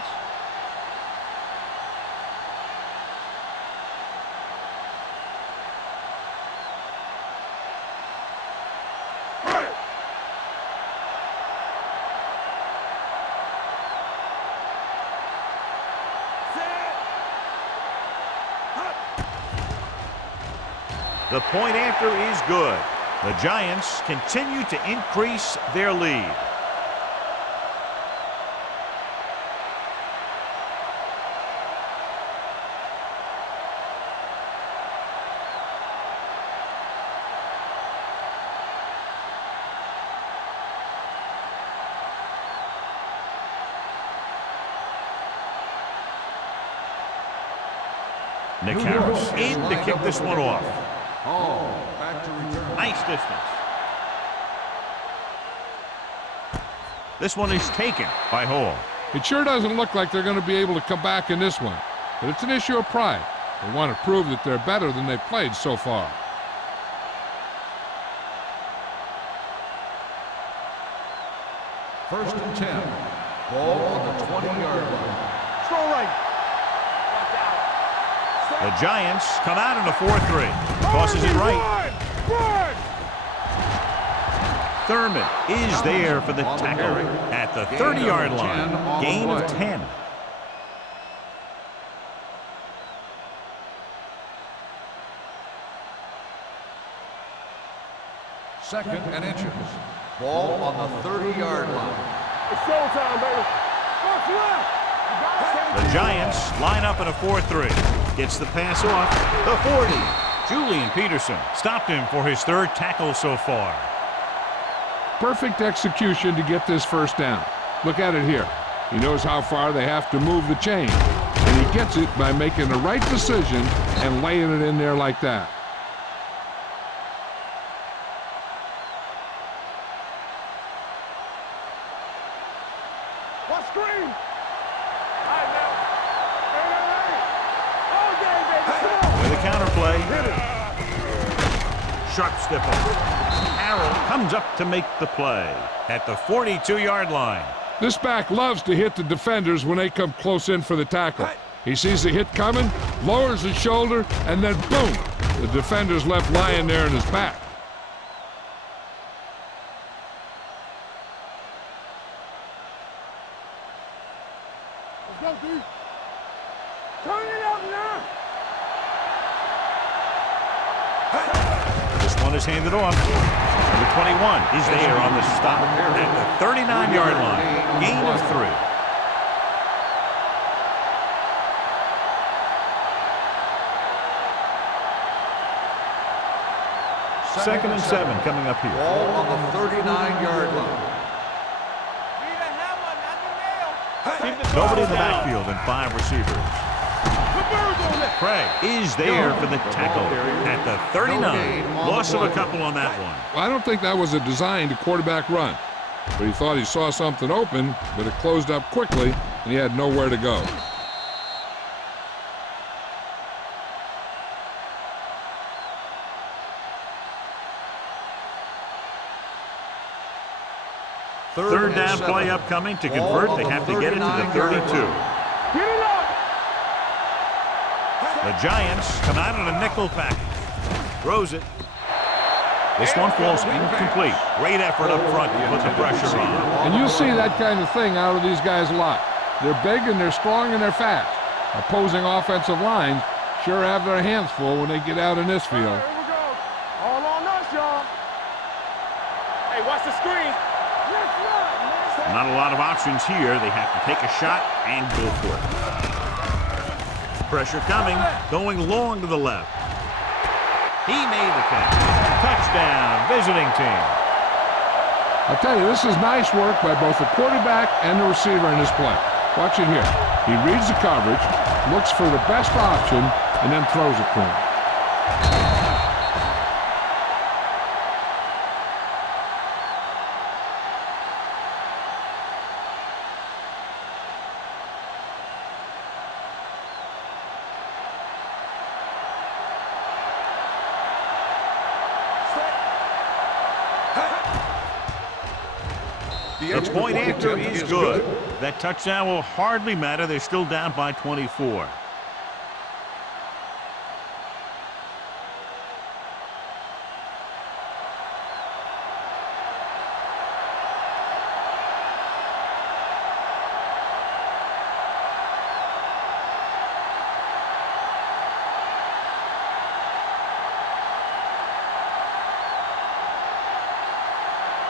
The point after is good. The Giants continue to increase their lead. Nick Harris in to kick this one off. Oh, back to return. Nice distance. This one is taken by Hall. It sure doesn't look like they're going to be able to come back in this one, but it's an issue of pride. They want to prove that they're better than they've played so far. First and 10. Ball on the 20-yard line. Throw right. The Giants come out in a 4-3. Tosses it right. Thurman is there for the tackle at the 30-yard line. Gain of 10. Second and inches. Ball on the 30-yard line. It's showtime, baby. Watch left. The Giants line up in a 4-3. Gets the pass off. The 40. Julian Peterson stopped him for his third tackle so far. Perfect execution to get this first down. Look at it here. He knows how far they have to move the chain, and he gets it by making the right decision and laying it in there like that. What screen? All right, now. Hey. Come on. With a counterplay. Sharp stipple. Harrell comes up to make the play at the 42-yard line. This back loves to hit the defenders when they come close in for the tackle. He sees the hit coming, lowers his shoulder, and then boom, the defender's left lying there in his back. Let's go, D. Turn it up now. This one is handed off. Number 21 is there on the stop at the 39-yard line. Gain of 3. Second and 7 coming up here. Ball on the 39-yard line. Nobody in the backfield and 5 receivers. Craig is there for the tackle at the 39. Loss of a couple on that one. Well, I don't think that was a designed quarterback run, but he thought he saw something open, but it closed up quickly, and he had nowhere to go. Third down play upcoming. To convert, they have to get it to the 32. Get it up. The Giants come out in a nickel package. Throws it. This one falls incomplete. Great effort up front to put the pressure on. And you see that kind of thing out of they're guys a lot. They're big and they're strong and they're fast. Opposing offensive lines sure have their hands full when they get out in this field. Here we go. All on us, y'all. Hey, watch the screen. Not a lot of options here. They have to take a shot and go for it. Pressure coming, going long to the left. He made the catch. Touchdown, visiting team. I'll tell you, this is nice work by both the quarterback and the receiver in this play. Watch it here. He reads the coverage, looks for the best option, and then throws it to him. The point after is good. That touchdown will hardly matter. They're still down by 24.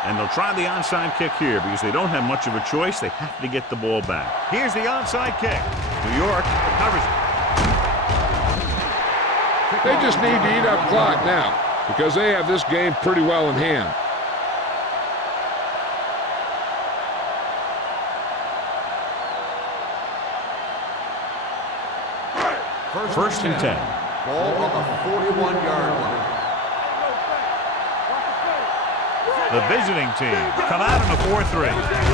And they'll try the onside kick here because they don't have much of a choice. They have to get the ball back. Here's the onside kick. New York covers it. They just need to eat up clock now because they have this game pretty well in hand. First and 10. Ball on the 41-yard line. The visiting team come out in a 4-3.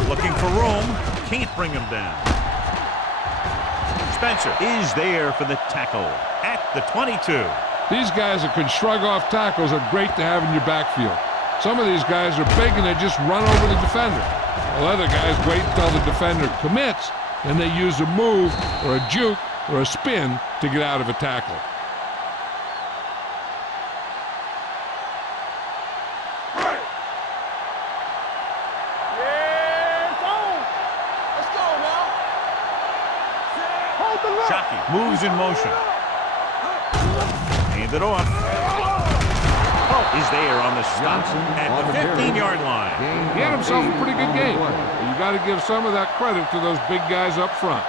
Looking for room. Can't bring him down. Spencer is there for the tackle at the 22. These guys that can shrug off tackles are great to have in your backfield. Some of these guys are big and they just run over the defender. While other guys wait until the defender commits, and they use a move or a juke or a spin to get out of a tackle. Moves in motion. Hand it off. Is there on the stop at the 15-yard line. He had himself a pretty good game. You got to give some of that credit to those big guys up front.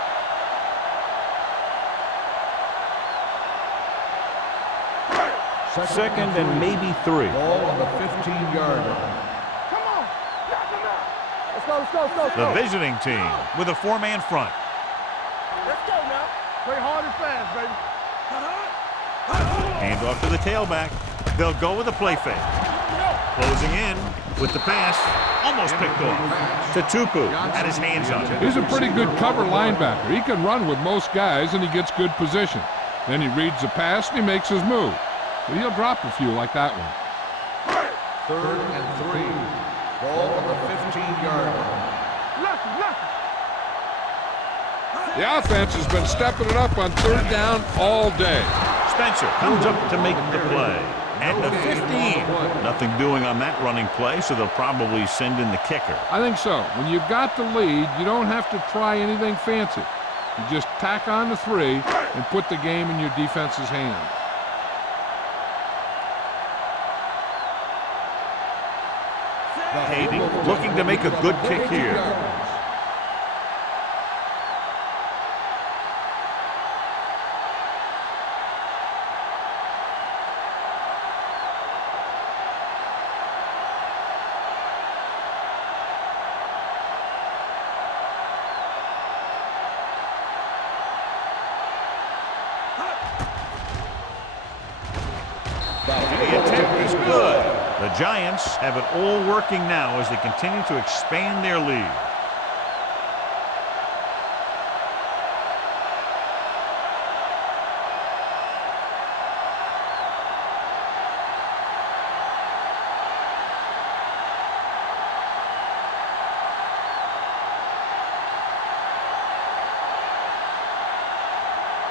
Second and maybe 3. Ball on the 15-yard line. Come on. Knock him out. Let's go, let's go, let's go. Let's The go. visiting team with a 4-man front. Let's go now. Play hard and fast, baby. Hand off to the tailback. They'll go with a play fake. Closing in with the pass. Almost picked off. To Tupu. Had his hands on it. He's a pretty good cover linebacker. He can run with most guys, and he gets good position. Then he reads the pass, and he makes his move. But he'll drop a few like that one. 3rd and 3. Ball on the 15-yard line. The offense has been stepping it up on 3rd down all day. Spencer comes up to make the play. At the 15. Nothing doing on that running play, so they'll probably send in the kicker. I think so. When you've got the lead, you don't have to try anything fancy. You just tack on the 3 and put the game in your defense's hands. Hayden looking to make a good kick here. The attempt is good. The Giants have it all working now as they continue to expand their lead.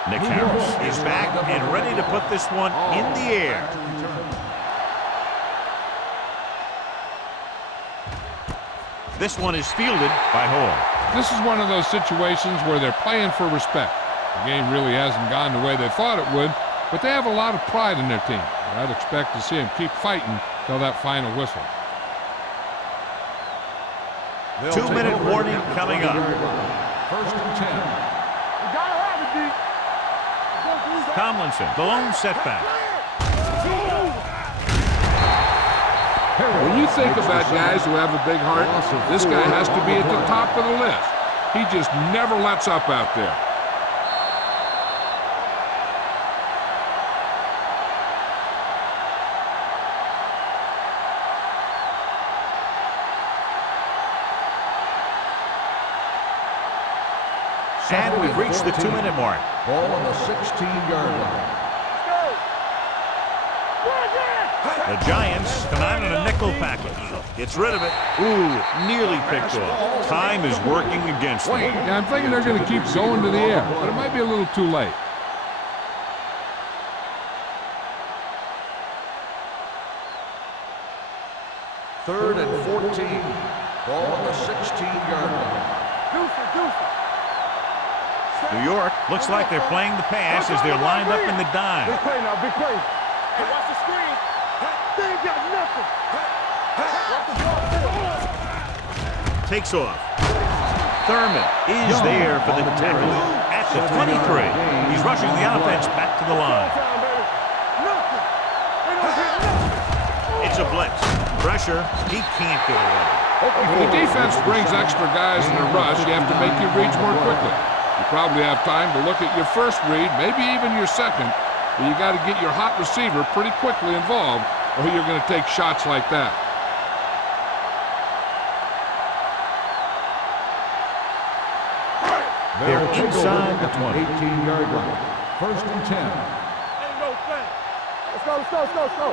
Nick Harris is back and ready to put this one in the air. This one is fielded by Hall. This is one of those situations where they're playing for respect. The game really hasn't gone the way they thought it would, but they have a lot of pride in their team. I'd expect to see them keep fighting till that final whistle. 2-minute warning coming up. 1st and 10. We gotta have it, D. Tomlinson, the lone setback. When you think about guys who have a big heart, this guy has to be at the top of the list. He just never lets up out there. And we've reached the 2-minute mark. Ball on the 16-yard line. The Giants come out in a nickel package. Gets rid of it. Ooh, nearly picked off. Time is working against them. Yeah, I'm thinking they're going to keep going to the air, but it might be a little too late. Third and 14. Ball on the 16-yard line. New York looks like they're playing the pass as they're lined up in the dime. Big play now, big play. Hey, watch the screen. They ain't got nothing. Watch the ball. Takes off. Thurman is there for the tackle at the 23. He's rushing the offense back to the line. It's a blitz. Pressure. He can't get away. If the defense brings extra guys in a rush, you have to make your reads more quickly. You probably have time to look at your first read, maybe even your second, but you got to get your hot receiver pretty quickly involved, or you're going to take shots like that. They're inside the 20. 18-yard line. 1st and 10. Ain't no thing. Let's go, let's go, let's go, let's go.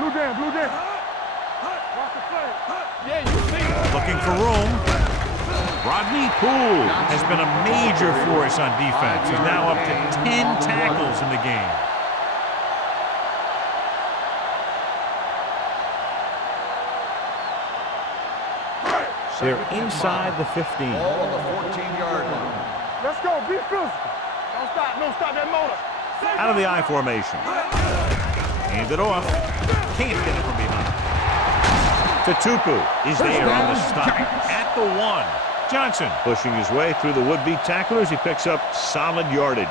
Blue down, blue down. Watch the play. Yeah, you see it. Looking for room. Rodney Poole has been a major force on defense. He's now up to 10 tackles in the game. They're inside the 15. Ball on the 14-yard line. Let's go, be physical. Don't stop that motor. Out of the I formation. Hand it off. Can't get it from behind. Tupu is there on the stop at the 1. Johnson pushing his way through the would-be tacklers. He picks up solid yardage.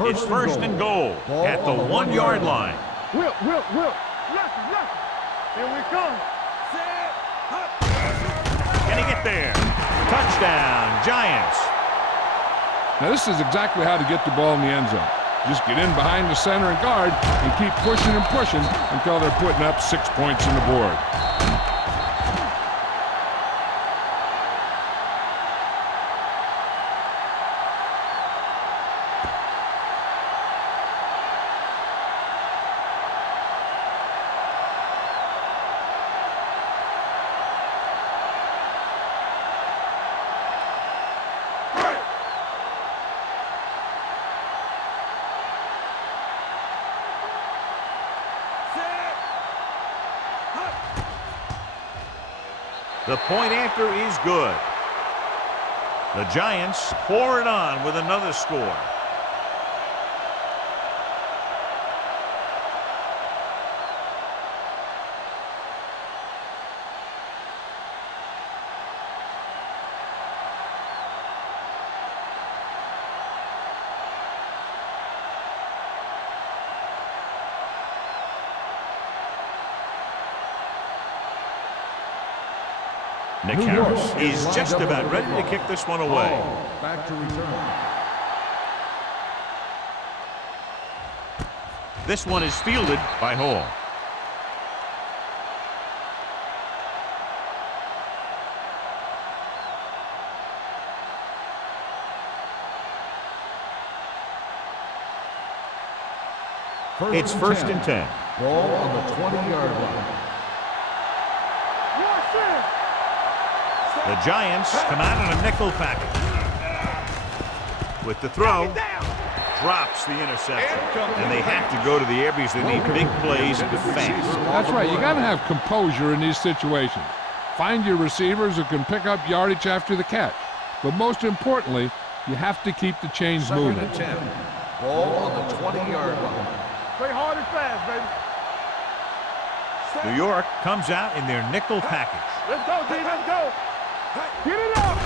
It's first and goal at the 1 yard line. Whip. Lefty. Here we come. Set. Can he get there? Touchdown, Giants. Now, this is exactly how to get the ball in the end zone. Just get in behind the center and guard and keep pushing and pushing until they're putting up 6 points on the board. The point after is good. The Giants pour it on with another score. Nick Harris is just about ready to kick this one away. Back to return. This one is fielded by Hall. It's first and 10. Ball on the 20-yard line. The Giants come out in a nickel package. With the throw, drops the interception. And they have to go to the air because they need big plays fast. That's right. You got to have composure in these situations. Find your receivers who can pick up yardage after the catch. But most importantly, you have to keep the chains moving. Second and 10. Ball on the 20-yard line. Play hard and fast, baby. New York comes out in their nickel package. Let's go, D. Let's go. Get it up.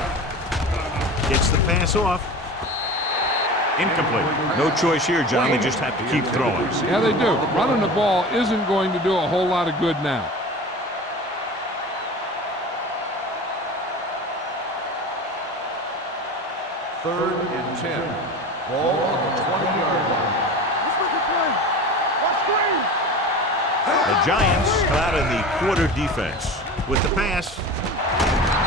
Gets the pass off. Incomplete. No choice here, John. They just have to keep throwing. Yeah, they do. Running the ball isn't going to do a whole lot of good now. Third and 10. Ball on the 20-yard line. Let's make it play. Watch screen. The Giants come out in the quarter defense. With the pass,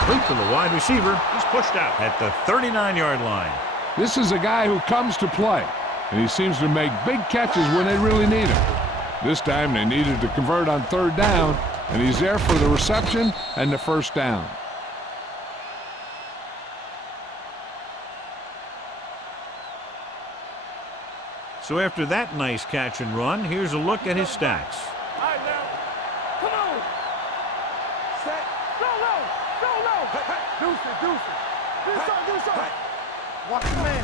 link to the wide receiver. He's pushed out at the 39-yard line. This is a guy who comes to play, and he seems to make big catches when they really need him. This time they needed to convert on third down, and he's there for the reception and the first down. So after that nice catch and run, here's a look at his stats. All right, now. Come on. Set. Go low. Deuce it. Do something. Watch the man.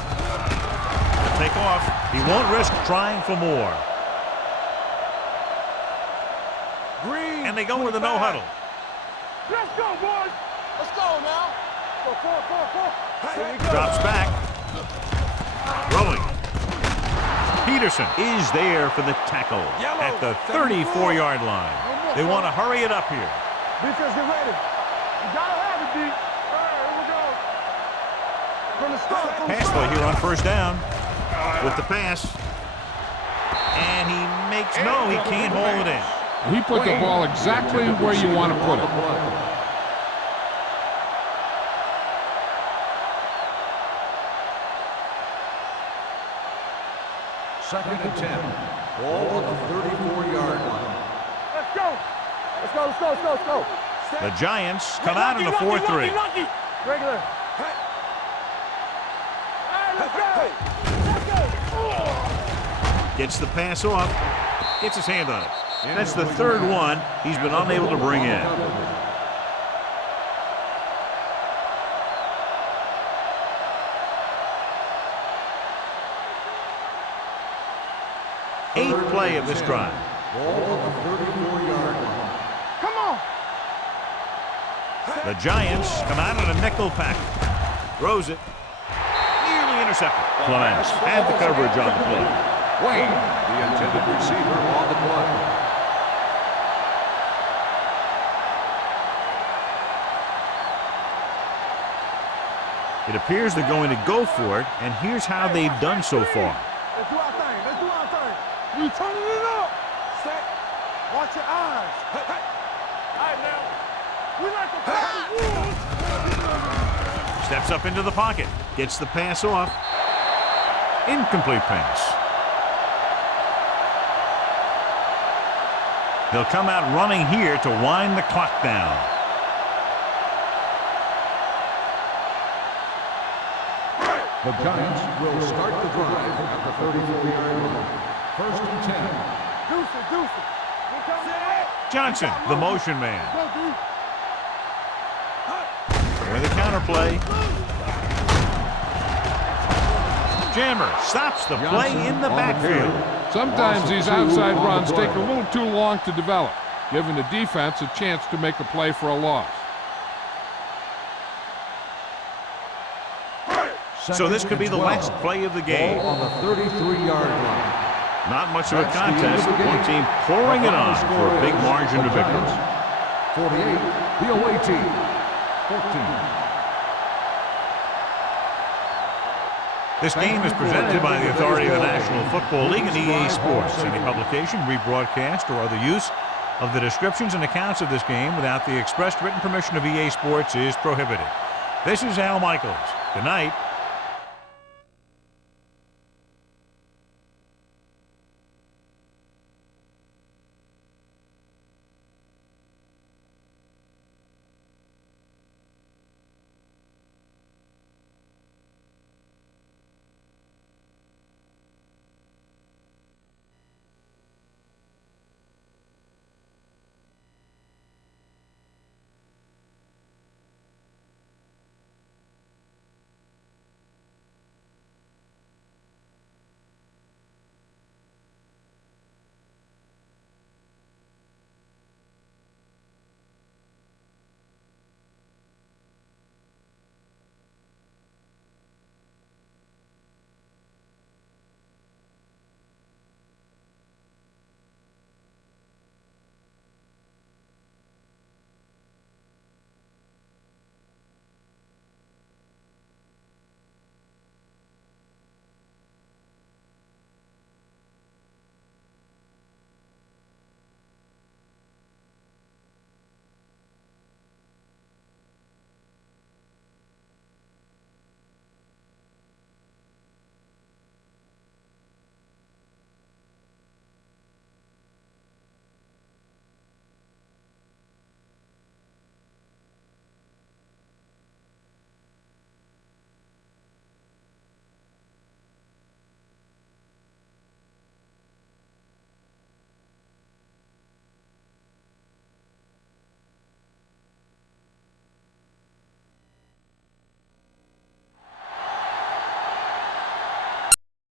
Take off. He won't risk trying for more. Green. And they go with a no huddle. Let's go, boys. Let's go now. Go, 4. Here we go. Drops back. Throwing. Peterson is there for the tackle at the 34-yard line. They want to hurry it up here. Defense, get ready. You gotta have it, D. All right, here we go. From the start. Pass play here on first down. With the pass. And he makes no, he can't hold it in. He put the ball exactly where you want to put it. Second and 10. Ball on the 34-yard line. Let's go. The Giants come out in a 4-3. Regular. Hey, let's go. Gets the pass off. Gets his hand on it. That's the third one he's been unable to bring in. Eighth play of this drive. Ball on the 34-yard line. Come on. The Giants come out in a nickel package. Throws it. Nearly intercepted. Clements had the coverage on the play. Wayne, the intended receiver on the play. It appears they're going to go for it, and here's how they've done so far. Let's do our thing. Let's do our thing. We turning it up. Set. Watch your eyes. Hey, hey. All right, now. We like to play the rules. Steps up into the pocket. Gets the pass off. Incomplete pass. They'll come out running here to wind the clock down. The Giants will start the drive at the 34-yard line. 1st and 10. Deuce it. Johnson, the motion man. With a counterplay. Jammer stops the play in the backfield. Sometimes these outside runs take a little too long to develop, giving the defense a chance to make a play for a loss. So this could be the last play of the game. Ball on the 33-yard line. Not much of a contest. One team pouring it on for a big margin of victory. 48, the away team. 14. This game is presented by the authority of the National Football League and EA Sports. Any publication, rebroadcast, or other use of the descriptions and accounts of this game without the expressed written permission of EA Sports is prohibited. This is Al Michaels. Good night.